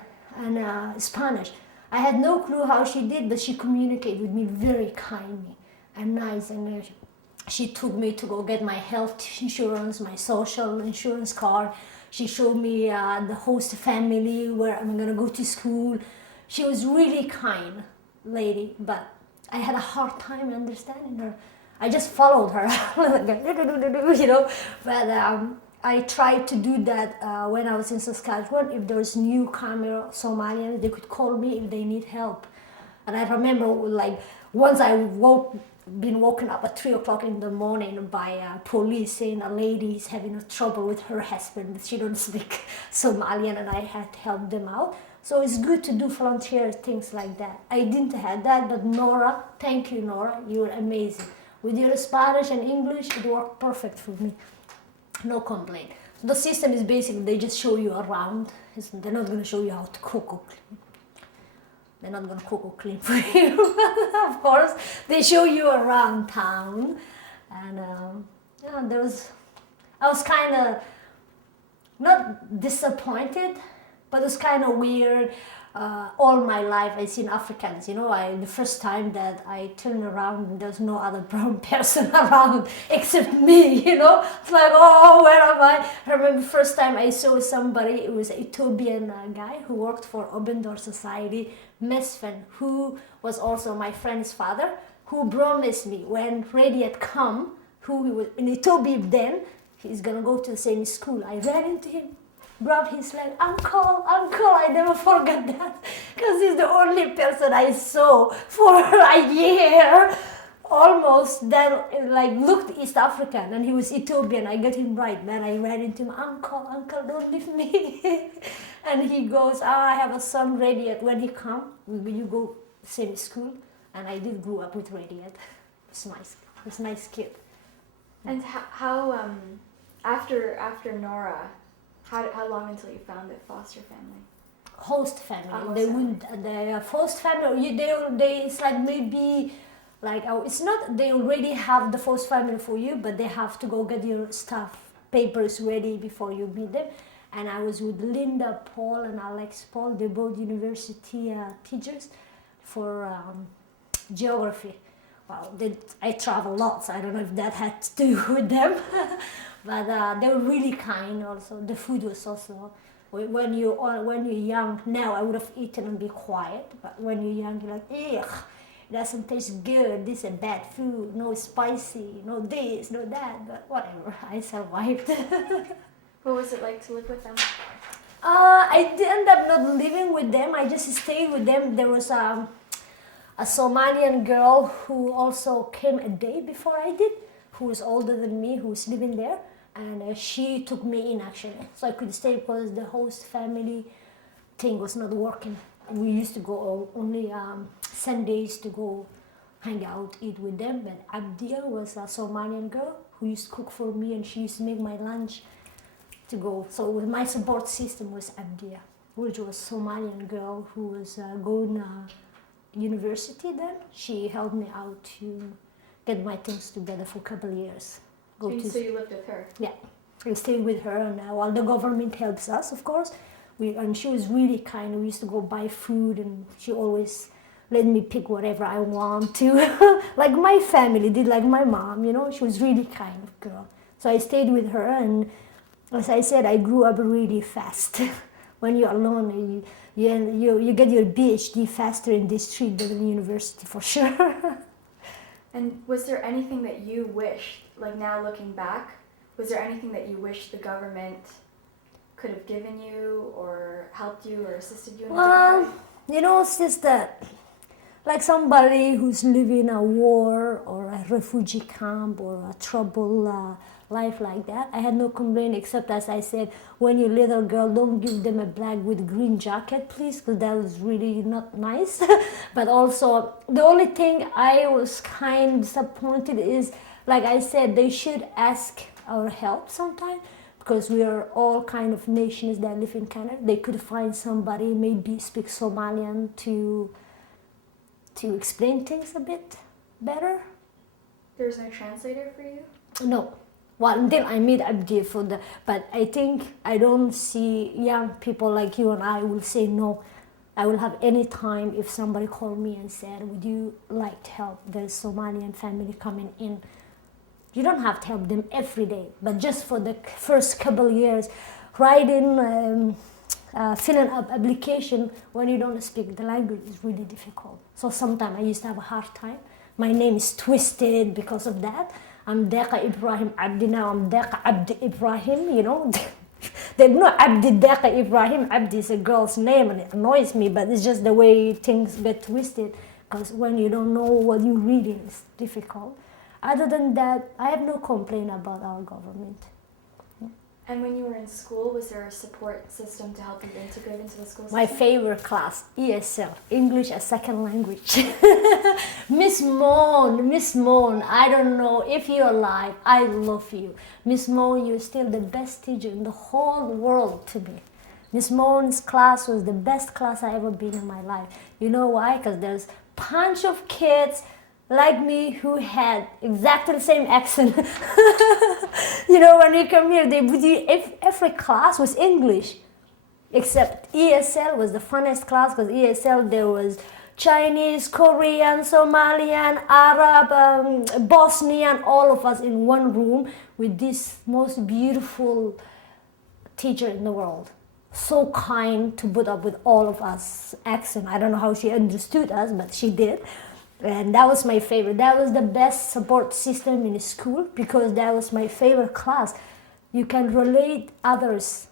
Spanish. I had no clue how she did, but she communicated with me very kindly and nice. And she took me to go get my health insurance, my social insurance card. She showed me the host family where I'm gonna go to school. She was really kind lady, but I had a hard time understanding her. I just followed her, you know. But I tried to do that when I was in Saskatchewan. If there's newcomer Somalians, they could call me if they need help. And I remember, like, once I been woken up at 3 o'clock in the morning by police saying a lady is having trouble with her husband. She don't speak Somalian, and I had to help them out. So it's good to do volunteer things like that. I didn't have that, but Nora, thank you, Nora. You're amazing. With your Spanish and English, it worked perfect for me. No complaint. So the system is basically, they just show you around. They're not going to show you how to cook or clean. They're not going to cook or clean for you. Of course, they show you around town. And yeah, I was kind of not disappointed, but it was kind of weird. All my life I seen Africans, you know. The first time that I turned around, there's no other brown person around except me, you know. It's like, oh, where am I? I remember the first time I saw somebody, it was an Ethiopian guy who worked for Open Door Society, Mesfen, who was also my friend's father, who promised me when Radiat come, who he was in Ethiopia then, he's gonna go to the same school. I ran into him, grabbed his leg, uncle, I never forget that, because he's the only person I saw for a year, almost, that like looked East African, and he was Ethiopian. I got him right, man. I ran into him, uncle, don't leave me. And he goes, I have a son, Radiat. When he come, you go same school, and I did grow up with Radiat. It's nice. It's a nice kid. And how after Nora, how long until you found a foster family? Host family. Host They family. would the host family. They it's like maybe like it's not they already have the host family for you, but they have to go get your stuff papers ready before you meet them. And I was with Linda Paul and Alex Paul. They're both university teachers for geography well, I travel lots. I don't know if that had to do with them, but they were really kind. Also, the food was also when you're young. Now I would have eaten and be quiet, but when you're young, you're like, ugh, it doesn't taste good. This is bad food. No spicy. No this. No that. But whatever, I survived. What was it like to live with them? I did end up not living with them. I just stayed with them. There was a Somalian girl who also came a day before I did, who was older than me, who was living there, and she took me in actually, so I could stay because the host family thing was not working. We used to go only Sundays to go hang out, eat with them. But Abdia was a Somalian girl who used to cook for me, and she used to make my lunch to go. So my support system was Abdia, which was a Somalian girl who was going university then. She helped me out to get my things together for a couple of years. So you lived with her? Yeah, I stayed with her, and while the government helps us, of course, and she was really kind. We used to go buy food, and she always let me pick whatever I want to, like my family did, like my mom, you know. She was really kind of girl. So I stayed with her, and as I said, I grew up really fast. When you're alone, you get your PhD faster in this street than in university, for sure. And was there anything that you wished, like now looking back, was there anything that you wish the government could have given you or helped you or assisted you in a different way? You know, it's just that, like somebody who's living a war or a refugee camp or a trouble life like that, I had no complaint, except, as I said, when you're a little girl, don't give them a black with green jacket, please, because that was really not nice. But also, the only thing I was kind of disappointed is, like I said, they should ask our help sometime, because we are all kind of nations that live in Canada. They could find somebody, maybe speak Somalian, to explain things a bit better. There's no translator for you? No. Well, until I meet Abdi but I think I don't see young people like you and I will say no. I will have any time if somebody called me and said, would you like to help? There's Somalian family coming in. You don't have to help them every day, but just for the first couple of years, writing, filling up application when you don't speak the language is really difficult. So sometimes I used to have a hard time. My name is twisted because of that. I'm Deeqa Ibrahim Abdi now. I'm Deeqa Abdi Ibrahim, you know. There's no Abdi Deeqa Ibrahim. Abdi is a girl's name, and it annoys me, but it's just the way things get twisted, because when you don't know what you're reading, it's difficult. Other than that, I have no complaint about our government. And when you were in school, was there a support system to help you integrate into the school system? My favorite class, ESL, English as Second Language. Miss Moon, I don't know if you're alive, I love you. Miss Moon, you're still the best teacher in the whole world to me. Miss Moon's class was the best class I ever been in my life. You know why? Because there's a bunch of kids like me who had exactly the same accent. You know, when you come here, every class was English, except ESL was the funnest class, because ESL there was Chinese, Korean, Somalian, Arab, Bosnian, all of us in one room with this most beautiful teacher in the world. So kind to put up with all of us accent. I don't know how she understood us, but she did. And that was my favorite. That was the best support system in school, because that was my favorite class. You can relate others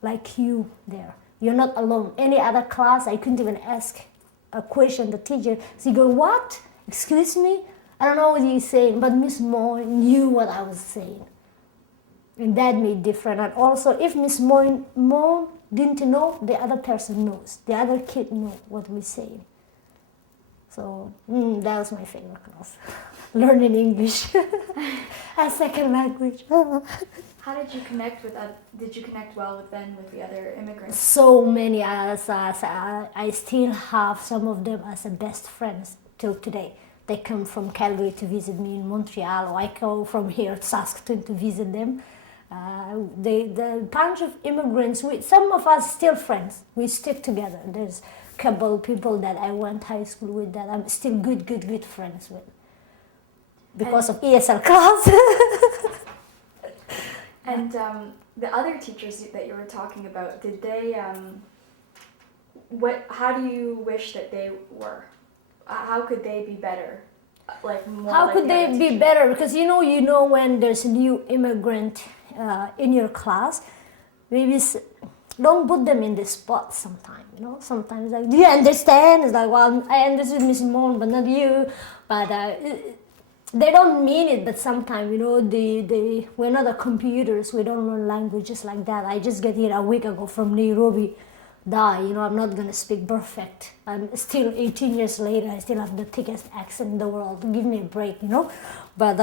like you there. You're not alone. Any other class, I couldn't even ask a question. The teacher, she go, what? Excuse me? I don't know what you're saying, but Miss Moore knew what I was saying. And that made different. And also, if Miss Moore didn't know, the other person knows. The other kid knows what we're saying. So that was my favorite class, learning English as second language. How did you connect with did you connect well with the other immigrants? So many. I still have some of them as best friends till today. They come from Calgary to visit me in Montreal, or I go from here to Saskatoon to visit them. The bunch of immigrants, some of us still friends. We stick together. There's couple people that I went high school with that I'm still good friends with. because of ESL class. And the other teachers that you were talking about, did they, how do you wish that they were? How could they be better? Like more How like could the they other be teachers? better? Because you know when there's a new immigrant in your class, maybe don't put them in the spot sometimes, sometimes like, do you understand? It's like, well, I understood Miss Mon, but not you. But they don't mean it, but sometimes, we're not the computers, we don't learn languages like that. I just get here a week ago from Nairobi. I'm not gonna speak perfect. I'm still 18 years later, I still have the thickest accent in the world. Give me a break, But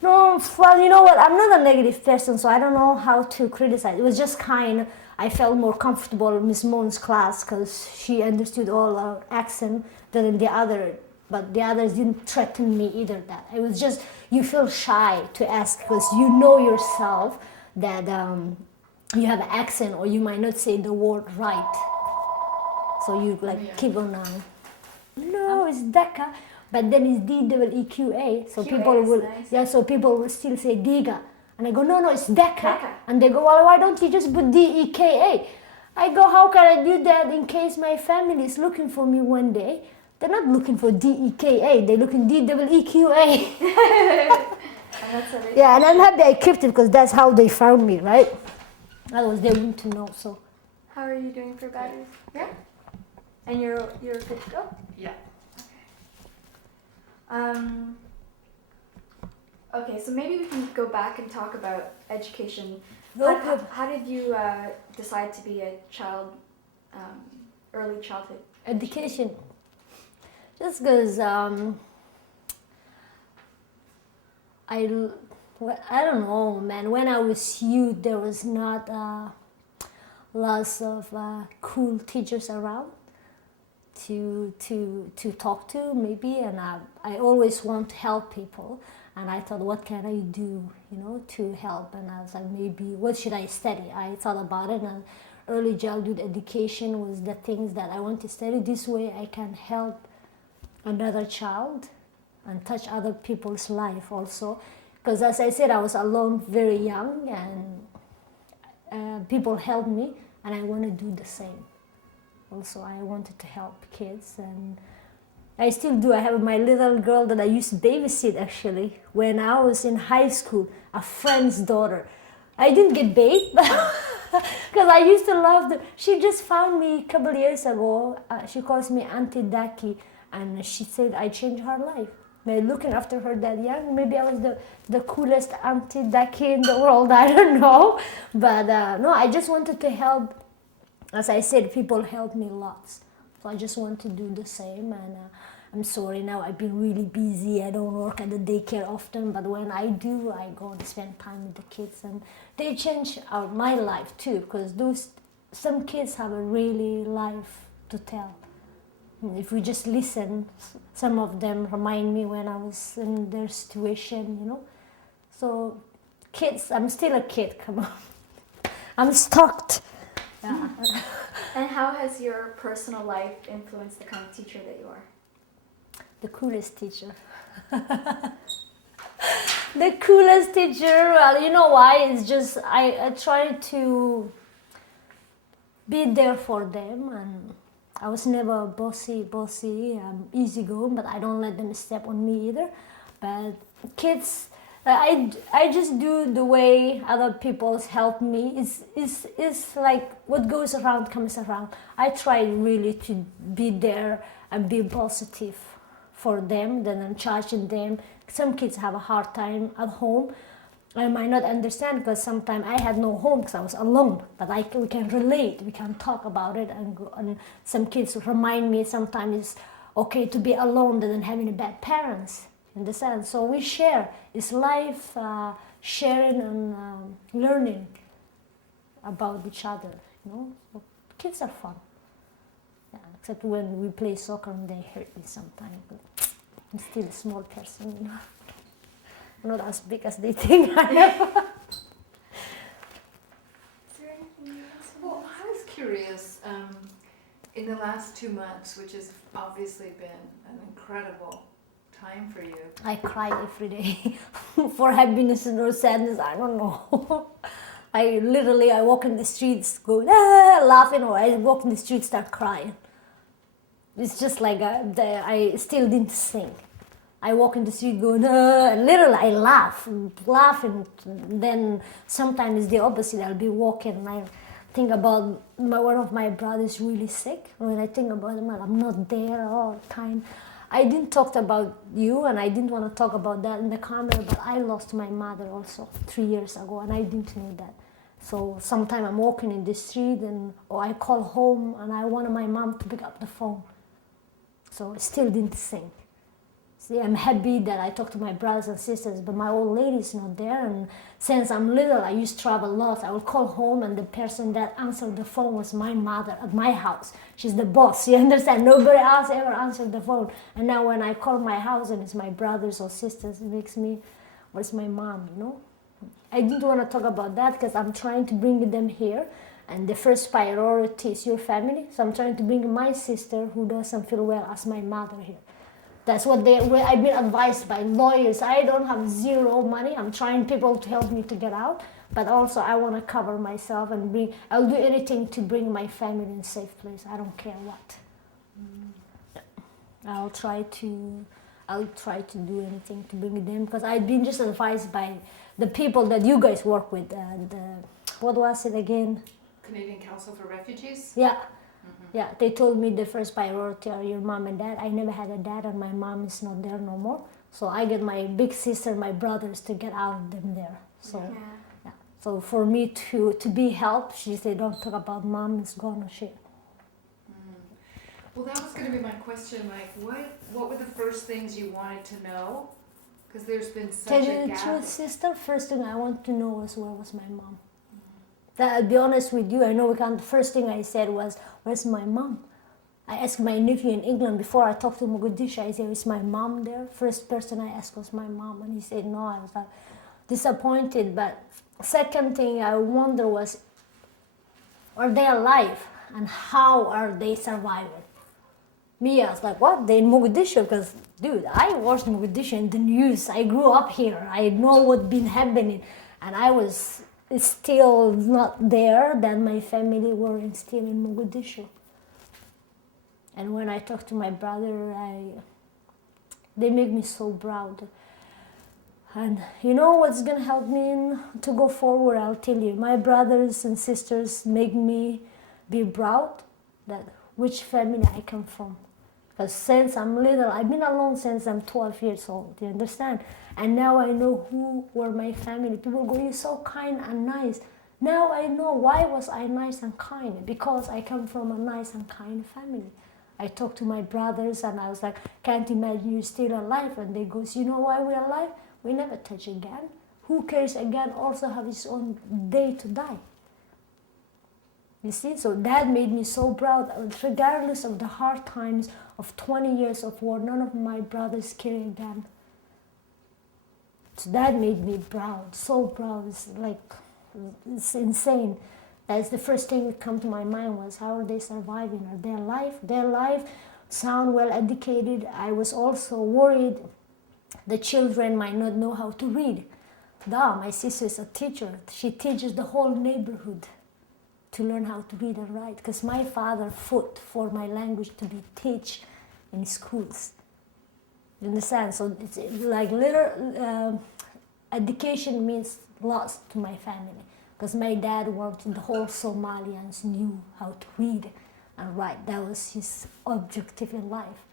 no, well, you know what? I'm not a negative person, so I don't know how to criticize. It was just I felt more comfortable in Miss Mon's class because she understood all our accent than the other. But the others didn't threaten me either. That it was just you feel shy to ask because you know yourself that you have an accent or you might not say the word right. So you keep on. No, it's Deeqa, but then it's Deeqa. So QA people is will, nice. so people will still say Deeqa, and I go, no, it's Deeqa, Deeqa. and they go, well, why don't you just put Deeka? I go, how can I do that in case my family is looking for me one day? They're not looking for Deeka, they're looking Deeqa. And that's what Yeah, and I'm happy I kept it because that's how they found me, right? Otherwise, they wouldn't to know. So. How are you doing for batteries? Yeah. And you're good to go? Yeah. Okay, so maybe we can go back and talk about education. Okay. How did you decide to be a early childhood Education. Just because I don't know, man. When I was youth, there was not lots of cool teachers around to talk to, maybe, and I always want to help people, and I thought, what can I do, to help? And I was like, maybe what should I study? I thought about it, and early childhood education was the things that I want to study. This way, I can help another child and touch other people's life also, because as I said, I was alone very young, and people helped me, and I want to do the same. Also, I wanted to help kids, and I still do. I have my little girl that I used to babysit actually when I was in high school, a friend's daughter. I didn't get paid because I used to love them. She just found me a couple years ago. She calls me Auntie Daki, and she said I changed her life. By looking after her that young, maybe I was the coolest Auntie Daki in the world. I don't know, but no, I just wanted to help. As I said, people help me lots. So I just want to do the same, and I'm sorry now I've been really busy. I don't work at the daycare often, but when I do, I go and spend time with the kids, and they change my life too, because some kids have a really life to tell. If we just listen, some of them remind me when I was in their situation, So kids, I'm still a kid, come on. I'm stuck. Yeah. And how has your personal life influenced the kind of teacher that you are? The coolest teacher. The coolest teacher, well, you know why? It's just I try to be there for them, and I was never bossy, easygoing, but I don't let them step on me either. But kids, I just do the way other people help me. It's like what goes around comes around. I try really to be there and be positive for them, then I'm charging them. Some kids have a hard time at home. I might not understand because sometimes I had no home because I was alone, but we can relate, we can talk about it, and some kids remind me sometimes it's okay to be alone than having bad parents. Understand? So we share. It's life sharing and learning about each other. So kids are fun. Yeah, except when we play soccer and they hurt me sometimes. But I'm still a small person. I'm not as big as they think I am. Is there anything else? Well, I was curious, in the last 2 months, which has obviously been an incredible time for you? I cry every day for happiness or sadness. I don't know. I walk in the streets, go laughing, or I walk in the streets, start crying. It's just like I still didn't sing. I walk in the street going, and literally I laugh, and then sometimes the opposite. I'll be walking and I think about one of my brothers really sick. When I think about him, I'm not there all the time. I didn't talk about you, and I didn't want to talk about that in the camera, but I lost my mother also 3 years ago, and I didn't know that. So sometimes I'm walking in the street, or I call home, and I wanted my mom to pick up the phone. So I still didn't sing. See, I'm happy that I talk to my brothers and sisters, but my old lady is not there. And since I'm little, I used to travel a lot. I would call home, and the person that answered the phone was my mother at my house. She's the boss, you understand? Nobody else ever answered the phone. And now when I call my house and it's my brothers or sisters, it makes me, where's my mom, you know? I didn't want to talk about that because I'm trying to bring them here. And the first priority is your family. So I'm trying to bring my sister who doesn't feel well as my mother here. That's what I've been advised by lawyers. I don't have zero money. I'm trying people to help me to get out. But also I want to cover myself and I'll do anything to bring my family in a safe place. I don't care what. I'll try to do anything to bring them, because I've been just advised by the people that you guys work with. What was it again? Canadian Council for Refugees? Yeah. Yeah, they told me the first priority are your mom and dad. I never had a dad, and my mom is not there no more. So I get my big sister, my brothers to get out of them there. So, yeah. So for me to be helped, she said, don't talk about mom, it's gone or shit. Well, that was going to be my question. Like, what were the first things you wanted to know? Because there's been such a gap. Tell you the truth, sister, first thing I want to know was where was my mom. I'll be honest with you, I know we can't. The first thing I said was, where's my mom? I asked my nephew in England before I talked to Mogadishu. I said, is my mom there? First person I asked was my mom, and he said no. I was like disappointed. But second thing I wonder was, are they alive? And how are they surviving? Me, I was like, what? They're in Mogadishu? Because, dude, I watched Mogadishu in the news. I grew up here. I know what's been happening. And I was still not there, then my family were still in Mogadishu. And when I talk to my brother, they make me so proud. And you know what's gonna help me to go forward? I'll tell you. My brothers and sisters make me be proud that which family I come from. Because since I'm little, I've been alone since I'm 12 years old, you understand? And now I know who were my family. People go, you're so kind and nice. Now I know why was I nice and kind, because I come from a nice and kind family. I talked to my brothers and I was like, can't imagine you're still alive. And they go, you know why we're alive? We never touch again. Who cares again also have his own day to die. You see, so that made me so proud. Regardless of the hard times of 20 years of war, none of my brothers care again. So that made me proud, so proud. It's insane. That's the first thing that come to my mind was, how are they surviving? Are they alive? They're alive, sound well educated. I was also worried the children might not know how to read. My sister is a teacher. She teaches the whole neighborhood to learn how to read and write, because my father fought for my language to be taught in schools. You understand? So it's like little education means lots to my family, because my dad wanted the whole Somalians knew how to read and write. That was his objective in life.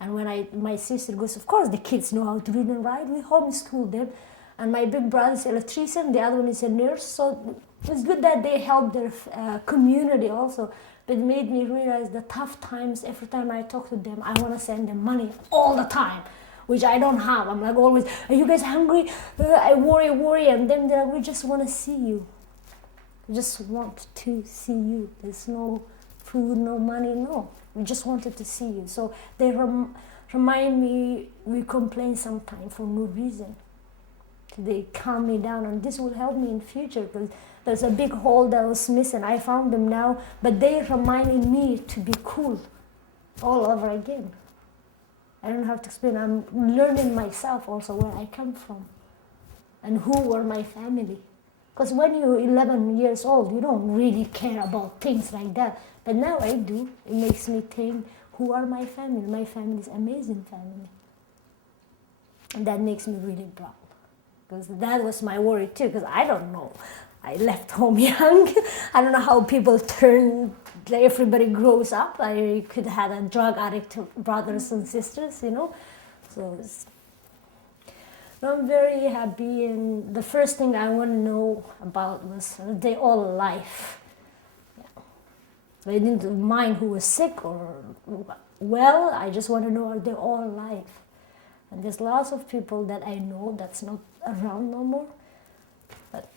And when my sister goes, of course the kids know how to read and write. We homeschooled them. And my big brother is an electrician, the other one is a nurse. So it's good that they help their community also. But it made me realize the tough times. Every time I talk to them, I want to send them money all the time, which I don't have. I'm like always, are you guys hungry? I worry. And then they're like, we just want to see you. We just want to see you. There's no food, no money, no. We just wanted to see you. So they remind me, we complain sometimes for no reason. They calm me down, and this will help me in future, because there's a big hole that was missing. I found them now, but they reminded me to be cool all over again. I don't have to explain. I'm learning myself also where I come from and who were my family. Because when you're 11 years old, you don't really care about things like that. But now I do. It makes me think, who are my family? My family is amazing family. And that makes me really proud. Because that was my worry too, because I don't know. I left home young. I don't know how people turn, everybody grows up. I could have a drug addict brothers and sisters, you know. So I'm very happy, and the first thing I want to know about was, are they all alive? Yeah. I didn't mind who was sick or well, I just want to know, are they all alive? And there's lots of people that I know that's not around no more. But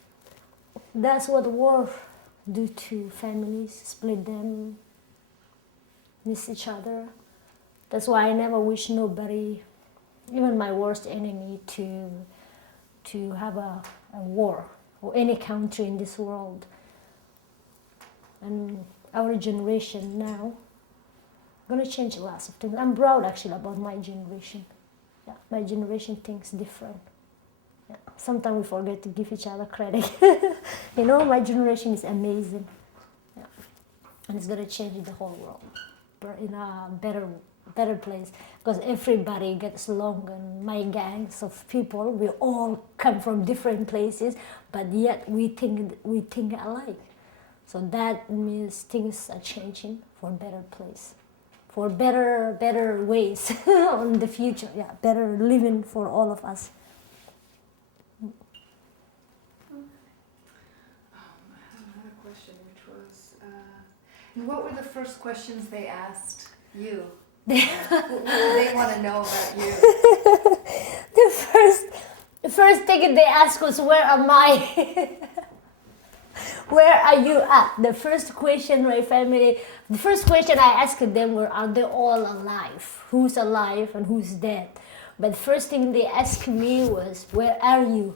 that's what war do to families, split them, miss each other. That's why I never wish nobody, even my worst enemy, to have a war, or any country in this world. And our generation now gonna change lots of things. I'm proud actually about my generation. Yeah, my generation thinks different. Yeah. Sometimes we forget to give each other credit. You know, my generation is amazing. Yeah. And it's gonna change the whole world in a better place, because everybody gets along, and my gangs of people, we all come from different places, but yet we think alike. So that means things are changing for a better place, for better ways on the future. Yeah, better living for all of us. I had another question, which was, what were the first questions they asked you? What do they want to know about you? The first thing they asked was, where am I? Where are you at? The first question I asked them were, are they all alive? Who's alive and who's dead? But the first thing they asked me was, where are you?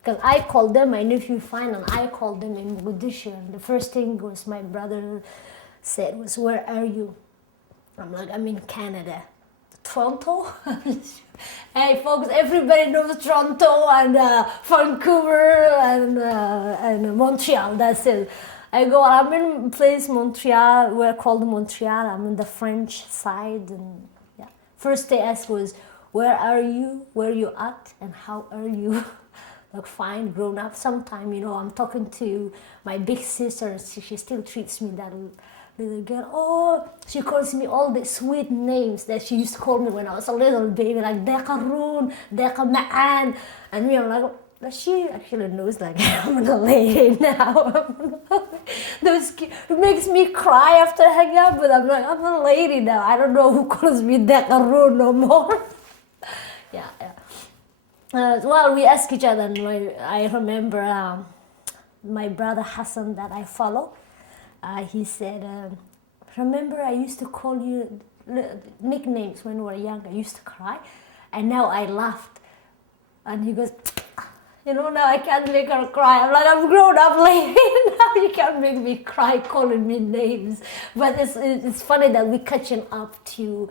Because I called them, my nephew fine, and I called them in Mogadishu. And the first thing was my brother said was, where are you? I'm like, I'm in Canada. Toronto? Hey folks, everybody knows Toronto and Vancouver and Montreal, that's it. I go, I'm in a place, Montreal, we're called Montreal, I'm on the French side. And yeah. First they asked was, where are you, where you at, and how are you? Like, fine, grown up. Sometime, you know, I'm talking to my big sister, and she still treats me that little girl. Oh, she calls me all the sweet names that she used to call me when I was a little baby, like Deeqa, Deeqa Ma'an. And me, I'm like, she actually knows, like, I'm a lady now. It makes me cry after I hang up, but I'm like, I'm a lady now. I don't know who calls me Deeqa no more. Yeah. Well, we ask each other, and I remember my brother Hassan that I follow. He said, remember I used to call you nicknames when we were young. I used to cry, and now I laughed. And he goes, you know, now I can't make her cry. I'm like, I'm grown up lady. Now you can't make me cry calling me names. But it's funny that we're catching up to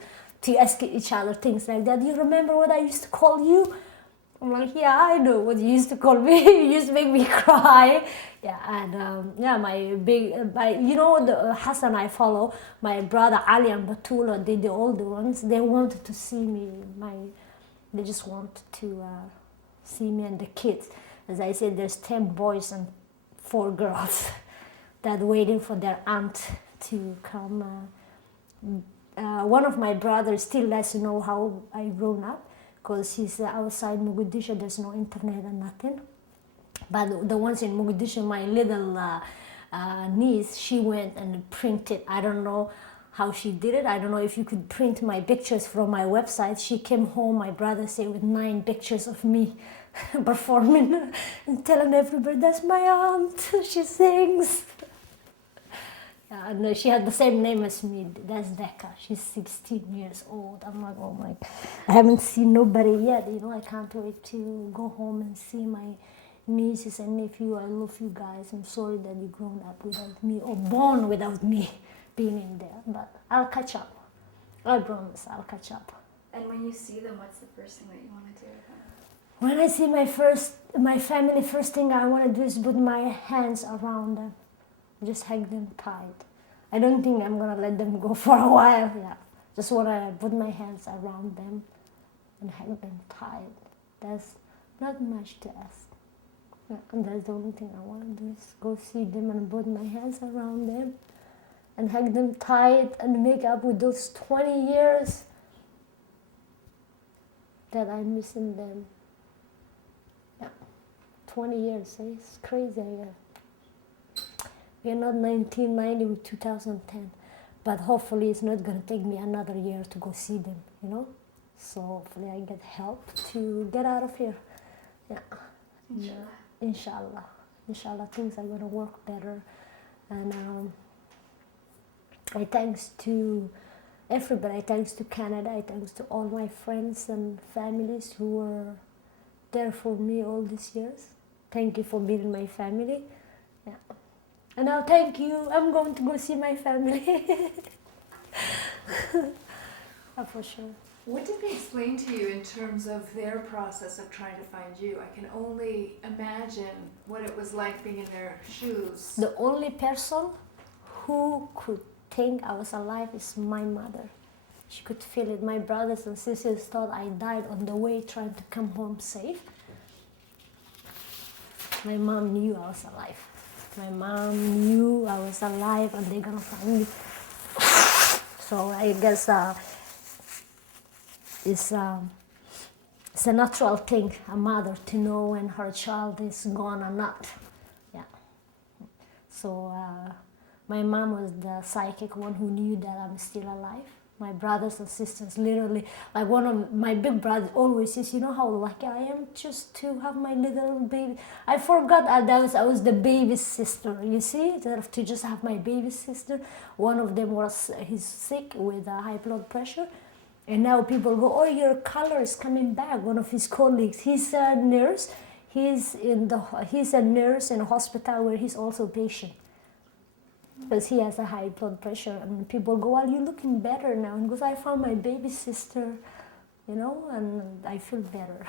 ask each other things like that. You remember what I used to call you? I'm like, yeah, I know what you used to call me. You used to make me cry. Yeah, and you know, the Hassan I follow, my brother Ali and Batula, the older ones, they wanted to see me. They just wanted to see me and the kids. As I said, there's 10 boys and 4 girls that waiting for their aunt to come. One of my brothers still lets you know how I grown up, because he's outside Mogadishu, there's no internet and nothing. But the ones in Mogadishu, my little niece, she went and printed. I don't know how she did it. I don't know if you could print my pictures from my website. She came home, my brother said, with 9 pictures of me performing and telling everybody, that's my aunt, she sings. Yeah, and she had the same name as me. That's Deeqa. She's 16 years old. I'm like, oh my, I haven't seen nobody yet. You know, I can't wait to go home and see my nieces and nephew. I love you guys. I'm sorry that you grown up without me, or born without me being in there. But I'll catch up. I promise I'll catch up. And when you see them, what's the first thing that you want to do? When I see my family, first thing I want to do is put my hands around them, just hug them tight. I don't think I'm gonna let them go for a while. Yeah, just want to put my hands around them and hug them tight. That's not much to ask. Yeah, and that's the only thing I want to do is go see them and put my hands around them and hug them tight and make up with those 20 years that I'm missing them. Yeah, 20 years, eh? It's crazy. We are not 1990 with 2010, but hopefully it's not going to take me another year to go see them, you know? So hopefully I get help to get out of here. Yeah. Inshallah. Inshallah. Inshallah, things are going to work better. And I thanks to everybody. I thanks to Canada. I thanks to all my friends and families who were there for me all these years. Thank you for being my family. Yeah. And now thank you. I'm going to go see my family. For sure. What did they explain to you in terms of their process of trying to find you? I can only imagine what it was like being in their shoes. The only person who could think I was alive is my mother. She could feel it. My brothers and sisters thought I died on the way trying to come home safe. My mom knew I was alive. My mom knew I was alive and they're gonna find me. So I guess it's a natural thing, a mother to know when her child is gone or not. Yeah. So my mom was the psychic one who knew that I'm still alive. My brothers and sisters, literally, like one of my big brothers always says, you know how lucky I am just to have my little baby. I forgot I was the baby sister, you see, to just have my baby sister. One of them he's sick with high blood pressure. And now people go, oh, your color is coming back. One of his colleagues, he's a nurse. He's a nurse in a hospital where he's also a patient. Because he has a high blood pressure, and people go, well, you're looking better now. And he goes, I found my baby sister, you know, and I feel better.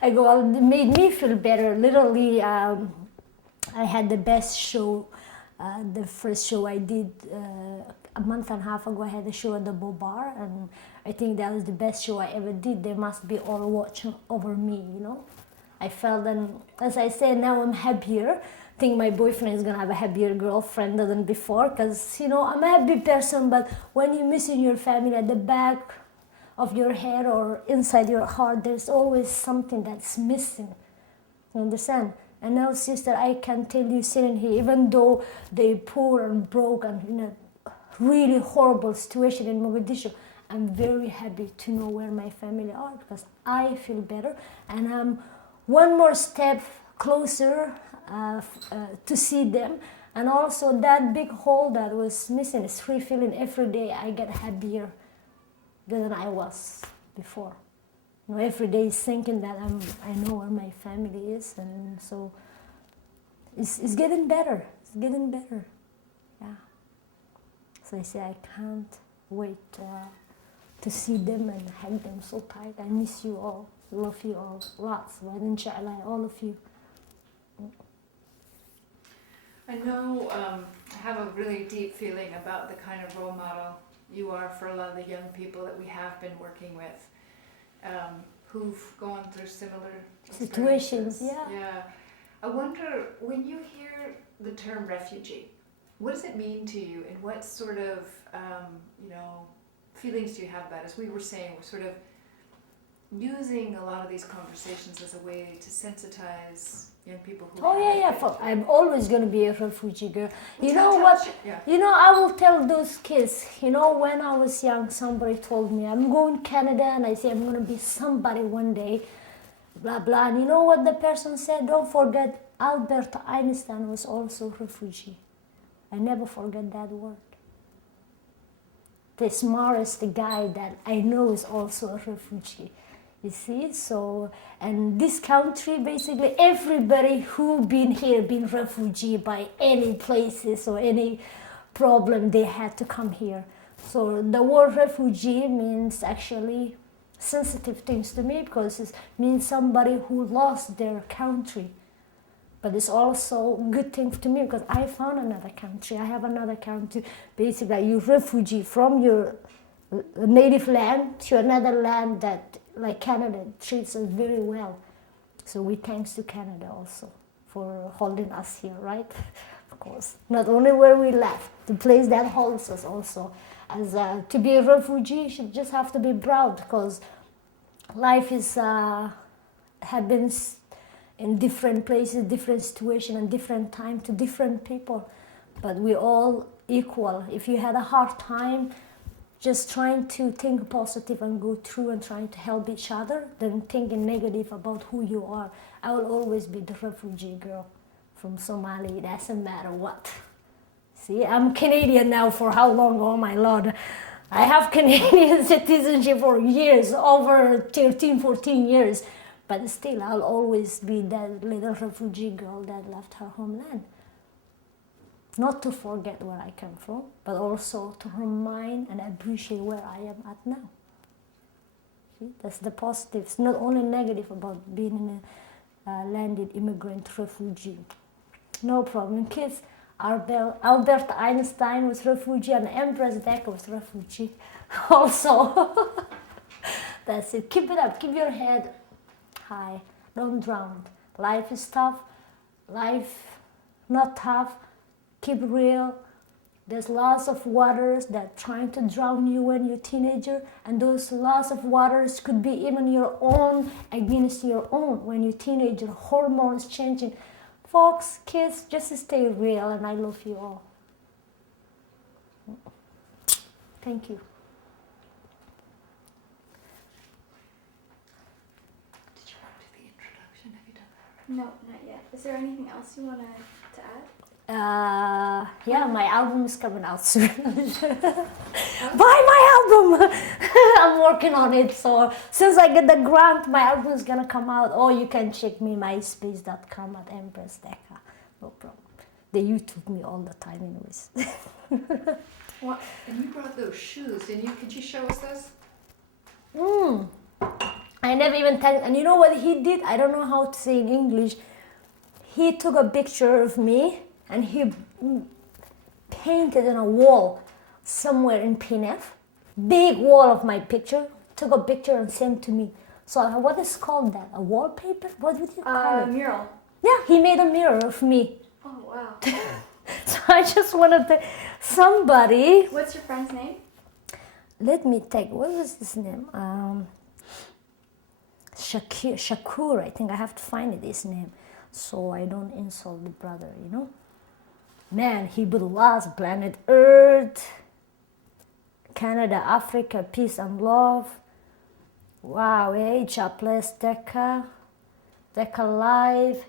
I go, well, it made me feel better. Literally, I had the best show, the first show I did a month and a half ago. I had a show at the Bar, and I think that was the best show I ever did. They must be all watching over me, you know. I felt, and as I said, now I'm happier. I think my boyfriend is gonna have a happier girlfriend than before, because you know I'm a happy person, but when you're missing your family, at the back of your head or inside your heart, there's always something that's missing. You understand? And now, sister, I can tell you, sitting here, even though they're poor and broke and in a really horrible situation in Mogadishu, I'm very happy to know where my family are, because I feel better, and I'm one more step closer to see them. And also that big hole that was missing is refilling. Every day I get happier than I was before. You know, every day is thinking that I know where my family is, and so it's getting better. It's getting better. Yeah. So I say I can't wait to see them and hug them so tight. I miss you all. Love you all lots. Well, inshallah, all of you. I know I have a really deep feeling about the kind of role model you are for a lot of the young people that we have been working with, who've gone through similar Situations, yeah. Yeah. I wonder, when you hear the term refugee, what does it mean to you, and what sort of feelings do you have about it? As we were saying, we're sort of using a lot of these conversations as a way to sensitize young people who I'm always going to be a refugee girl. You know tell what? us, yeah. You know, I will tell those kids, you know, when I was young, somebody told me, I'm going to Canada, and I say I'm going to be somebody one day, blah, blah. And you know what the person said? Don't forget, Albert Einstein was also a refugee. I never forget that word. The smartest guy that I know is also a refugee. You see, so, and this country, basically everybody who been here, been refugee by any places or any problem, they had to come here. So the word refugee means actually sensitive things to me because it means somebody who lost their country. But it's also good thing to me because I found another country. I have another country. Basically, you refugee from your native land to another land that, like Canada, treats us very well. So we thanks to Canada also for holding us here, right? Of course, not only where we left, the place that holds us also. As to be a refugee, you should just have to be proud because life is happens in different places, different situation, and different time to different people. But we're all equal. If you had a hard time, just trying to think positive and go through and trying to help each other, than thinking negative about who you are. I will always be the refugee girl from Somalia. It doesn't matter what. See, I'm Canadian now for how long? Oh my Lord. I have Canadian citizenship for years, over 13, 14 years. But still, I'll always be that little refugee girl that left her homeland. Not to forget where I come from, but also to remind and appreciate where I am at now. See, that's the positives, not only negative about being in a landed immigrant refugee. No problem, kids. Albert Einstein was refugee and Empress Deeqa was refugee also. That's it. Keep it up. Keep your head high. Don't drown. Life is tough. Life not tough. Keep real. There's lots of waters that trying to drown you when you're a teenager, and those lots of waters could be even your own against your own when you're a teenager. Hormones changing. Folks, kids, just stay real, and I love you all. Thank you. Did you want to do the introduction? Have you done that? No, not yet. Is there anything else you want to add? Yeah, my album is coming out soon. Buy my album! I'm working on it, so since I get the grant, my album is gonna come out. Or you can check me, myspace.com at Empress Deeqa. No problem. They YouTube me all the time anyways. Well, and you brought those shoes, didn't you? Could you show us those? I never even tell. And you know what he did? I don't know how to say in English. He took a picture of me and he painted on a wall somewhere in PNF. Big wall of my picture. Took a picture and sent to me. So what is called that? A wallpaper? What would you call it? Mural. Yeah, he made a mirror of me. Oh, wow. So I just wanted to, somebody. What's your friend's name? Let me take, what was his name? Shakur, I think I have to find his name so I don't insult the brother, you know. Man, he belongs planet Earth, Canada, Africa, peace and love. Wow, Chapless, Deeqa live,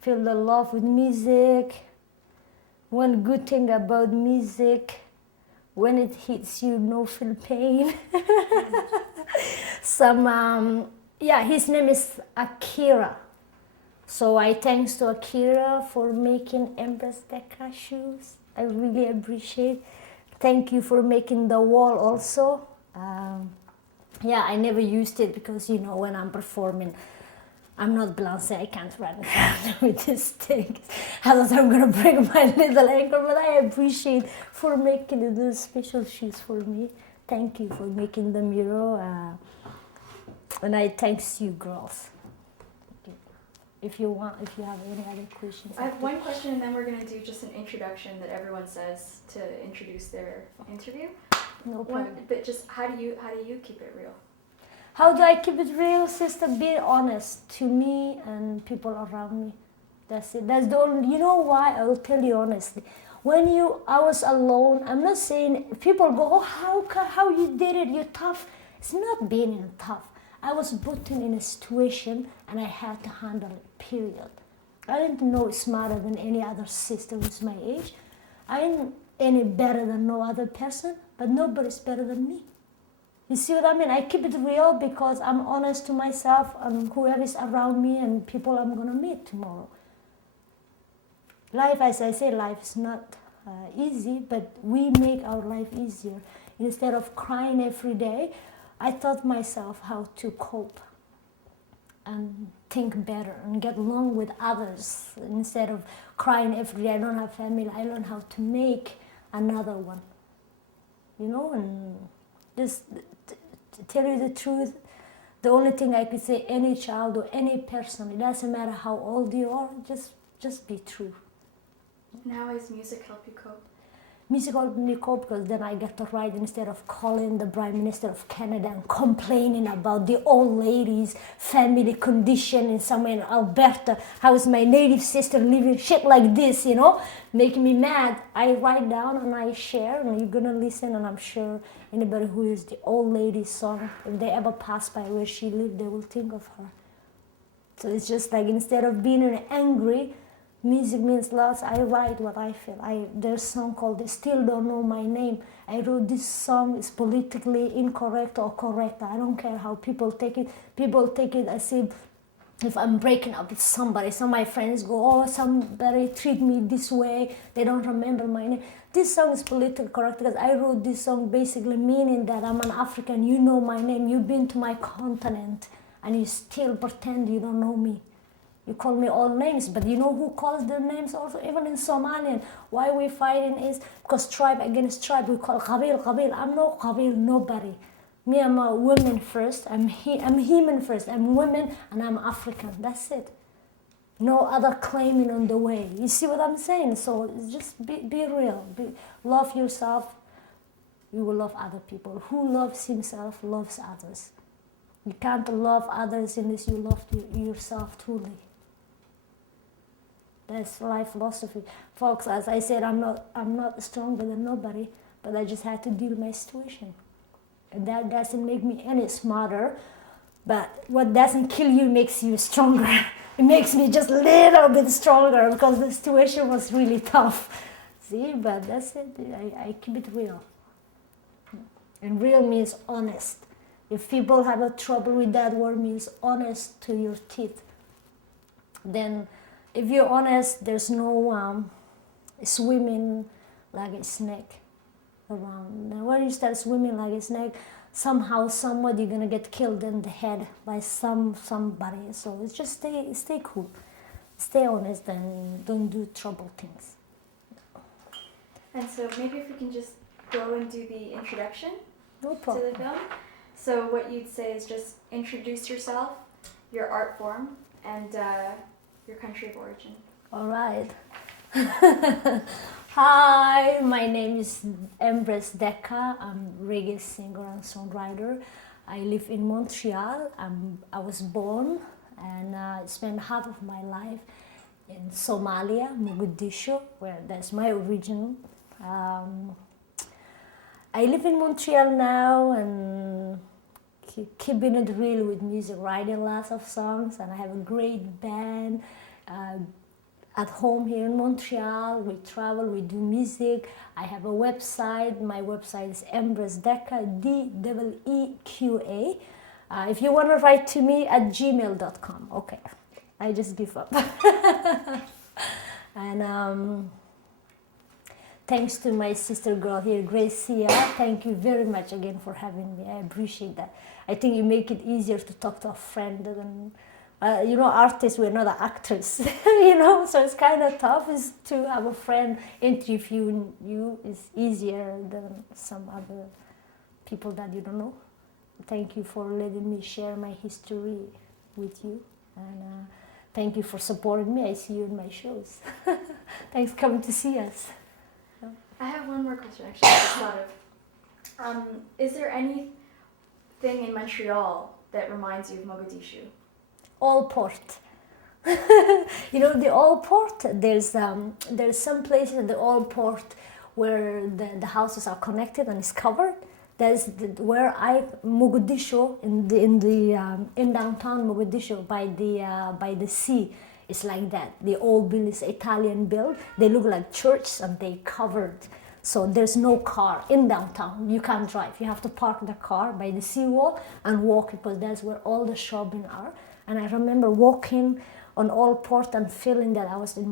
feel the love with music. One good thing about music, when it hits you, no feel pain. Yeah, his name is Akira. So I thanks to Akira for making Empress Deeqa shoes. I really appreciate. Thank you for making the wall also. Yeah, I never used it because, you know, when I'm performing, I'm not Beyonce, I can't run around with this thing. Otherwise I'm gonna break my little ankle, but I appreciate for making those special shoes for me. Thank you for making the mirror. And I thanks you girls. If you have any other questions. I have one question and then we're going to do just an introduction that everyone says to introduce their interview. No problem. But just how do you keep it real? How do I keep it real, sister? Be honest to me and people around me. That's it. That's the only, you know why? I will tell you honestly. When I was alone, I'm not saying, people go, oh, how you did it, you're tough. It's not being tough. I was put in a situation and I had to handle it, period. I didn't know smarter than any other sister who's my age. I ain't any better than no other person, but nobody's better than me. You see what I mean? I keep it real because I'm honest to myself and whoever is around me and people I'm gonna meet tomorrow. Life, as I say, life is not easy, but we make our life easier. instead of crying every day, I taught myself how to cope and think better and get along with others. Instead of crying every day, I don't have family, I learned how to make another one. You know, and just to tell you the truth, the only thing I could say, any child or any person, it doesn't matter how old you are, just be true. And how has music helped you cope? Music helped me cope because then I get to write instead of calling the Prime Minister of Canada and complaining about the old lady's family condition in somewhere in Alberta. How is my native sister living shit like this, you know? Making me mad. I write down and I share, and you're gonna listen, and I'm sure anybody who hears the old lady's song, if they ever pass by where she lived, they will think of her. So it's just like instead of being angry, music means lots. I write what I feel. There's a song called "They Still Don't Know My Name." I wrote this song is politically incorrect or correct. I don't care how people take it. People take it as if I'm breaking up with somebody. Some of my friends go, "Oh, somebody treat me this way. They don't remember my name." This song is politically correct because I wrote this song basically meaning that I'm an African. You know my name. You've been to my continent, and you still pretend you don't know me. You call me all names, but you know who calls their names also? Even in Somalian, why we fighting is because tribe against tribe. We call Qabil, Qabil. I'm no Qabil, nobody. Me, I'm a woman first. I'm human first. I'm women and I'm African. That's it. No other claiming on the way. You see what I'm saying? So just be real. Love yourself. You will love other people. Who loves himself loves others. You can't love others unless you love yourself truly. That's life philosophy. Folks, as I said, I'm not stronger than nobody, but I just had to deal with my situation. And that doesn't make me any smarter, but what doesn't kill you makes you stronger. It makes me just a little bit stronger because the situation was really tough. See, but that's it. I keep it real. And real means honest. If people have a trouble with that word, means honest to your teeth. Then if you're honest, there's no swimming like a snake around. Now when you start swimming like a snake, somehow, somebody, you're gonna get killed in the head by somebody. So it's just stay cool, stay honest, and don't do trouble things. And so maybe if we can just go and do the introduction No to problem. the film. So what you'd say is just introduce yourself, your art form, and your country of origin. All right. Hi, my name is Deeqa. I'm a reggae singer and songwriter. I live in Montreal. I was born and spent half of my life in Somalia, Mogadishu, where that's my origin. I live in Montreal now and keeping it real with music, writing lots of songs, and I have a great band at home here in Montreal. We travel, we do music. I have a website. My website is Deeqa, Deeqa. If you want to write to me at gmail.com. Okay, I just give up. And thanks to my sister girl here, Gracia. Thank you very much again for having me. I appreciate that. I think you make it easier to talk to a friend than, artists, we're not an actress, so it's kind of tough is to have a friend interviewing you is easier than some other people that you don't know. Thank you for letting me share my history with you. And thank you for supporting me. I see you in my shows. Thanks for coming to see us. I have one more question actually. I just thought of. Is there anything in Montreal that reminds you of Mogadishu? All Port. The All Port, there's some places in the All Port where the houses are connected and it's covered. There's Mogadishu in downtown Mogadishu by the sea. It's like that. The old buildings, Italian build, they look like churches and they covered. So there's no car in downtown. You can't drive. You have to park the car by the seawall and walk because that's where all the shopping are. And I remember walking on All Port and feeling that I was in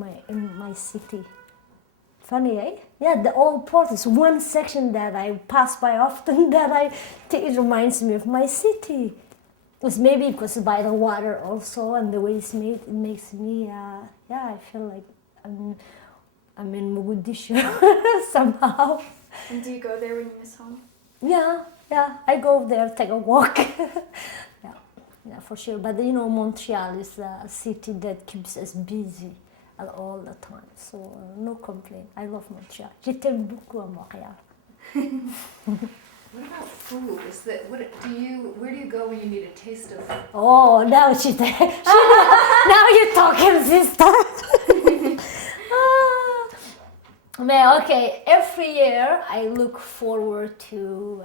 my city. Funny, eh? Yeah, the old port is one section that I pass by often that it reminds me of my city. It's maybe because by the water also and the way it's made, it makes me, I feel like I'm in Mogadishu somehow. And do you go there when you miss home? Yeah, I go there, take a walk. yeah, for sure. But you know, Montreal is a city that keeps us busy all the time. So no complaint. I love Montreal. Je t'aime beaucoup à Montréal. What about food? Where do you go when you need a taste of food? Oh, now now you're talking, sister. Okay, every year I look forward to,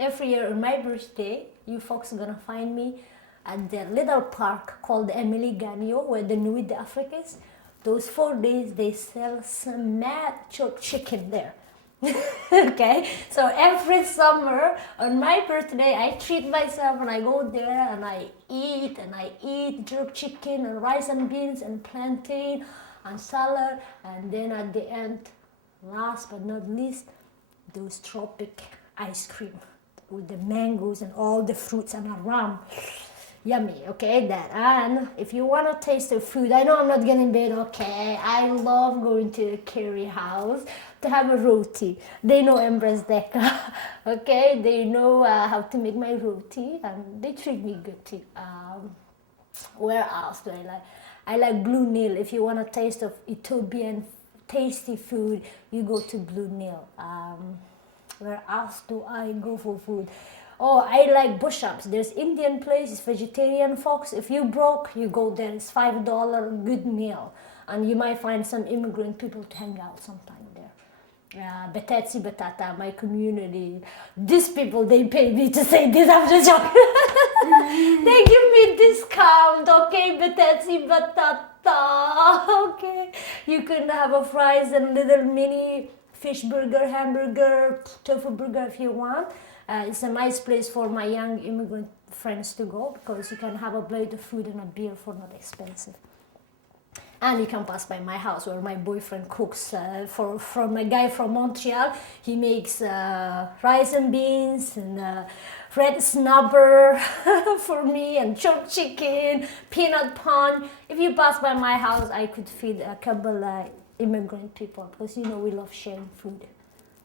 every year on my birthday, you folks are gonna find me at the little park called Emily Gagnon, where the Nuit d'Afrique is. Those 4 days they sell some mad chopped chicken there. Okay, so every summer on my birthday I treat myself and I go there and I eat jerk chicken and rice and beans and plantain and salad, and then at the end, last but not least, those tropic ice cream with the mangoes and all the fruits and a rum. Yummy, okay, that. And if you want to taste the food, I know I'm not getting paid, okay, I love going to the curry house to have a roti. They know Empress Deeqa, okay, they know how to make my roti, and they treat me good too. Where else do I like? I like Blue Nile. If you want a taste of Ethiopian tasty food, you go to Blue Nile. Where else do I go for food? Oh, I like Bush-ups. There's Indian place, it's vegetarian folks. If you broke, you go there. It's $5 good meal. And you might find some immigrant people to hang out sometime there. Betetsi Batata, my community. These people, they pay me to say this. I'm just joking. They give me discount, okay? Betetsi Batata, okay? You can have a fries and little mini fish burger, hamburger, tofu burger if you want. It's a nice place for my young immigrant friends to go because you can have a plate of food and a beer for not expensive. And you can pass by my house where my boyfriend cooks from a guy from Montreal. He makes rice and beans and red snubber for me and chopped chicken, peanut punch. If you pass by my house, I could feed a couple immigrant people because you know we love sharing food.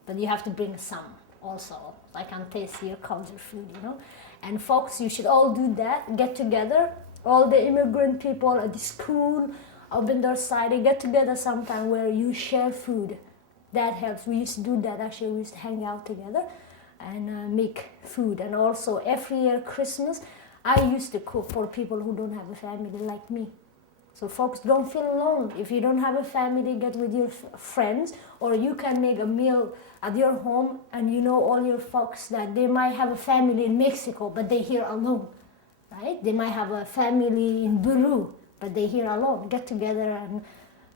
But you have to bring some also. I can taste your culture food, you know. And folks, you should all do that. Get together. All the immigrant people at the school, up in their side, they get together sometime where you share food. That helps. We used to do that actually. We used to hang out together and make food. And also every year Christmas, I used to cook for people who don't have a family like me. So folks, don't feel alone. If you don't have a family, get with your friends, or you can make a meal at your home and you know all your folks that they might have a family in Mexico, but they're here alone, right? They might have a family in Peru, but they're here alone. Get together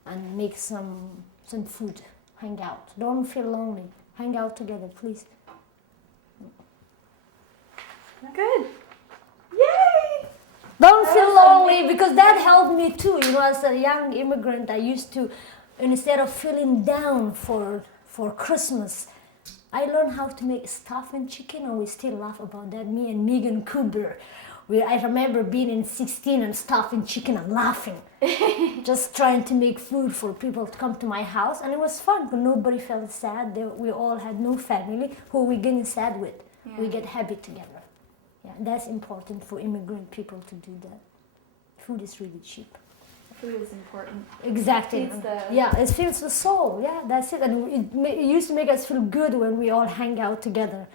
and make some food, hang out. Don't feel lonely. Hang out together, please. Good. Yay! Don't feel lonely because that helped me too. You know, as a young immigrant, I used to, instead of feeling down for Christmas, I learned how to make stuffing chicken, and we still laugh about that. Me and Megan Cooper. I remember being in 16 and stuffing chicken and laughing, just trying to make food for people to come to my house, and it was fun. But nobody felt sad. We all had no family who we getting sad with. Yeah. We get happy together. Yeah, that's important for immigrant people to do that. Food is really cheap. Food is important. Exactly. Yeah, it feels the soul. Yeah, that's it. And it used to make us feel good when we all hang out together.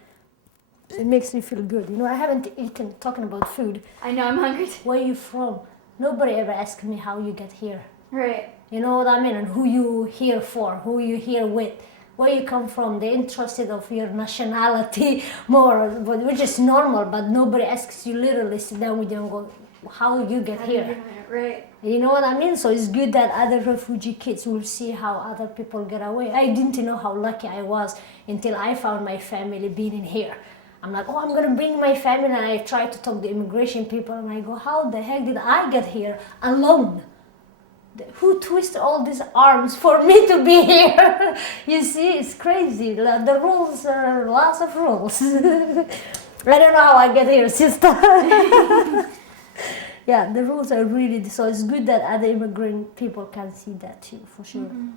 It makes me feel good. You know, I haven't eaten, talking about food. I know, I'm hungry. Where are you from? Nobody ever asked me how you get here. Right. You know what I mean? And who you here for, who you here with, where you come from. They're interested of your nationality more, which is normal, but nobody asks you literally sit down with you and go, how you get here. Right. You know what I mean? So it's good that other refugee kids will see how other people get away. I didn't know how lucky I was until I found my family being in here. I'm like, oh, I'm going to bring my family, and I try to talk to immigration people, and I go, how the heck did I get here alone? who twist all these arms for me to be here? You see, it's crazy. The rules are lots of rules. I don't know how I get here, sister. Yeah, the rules are really, so it's good that other immigrant people can see that too, for sure. Mhm.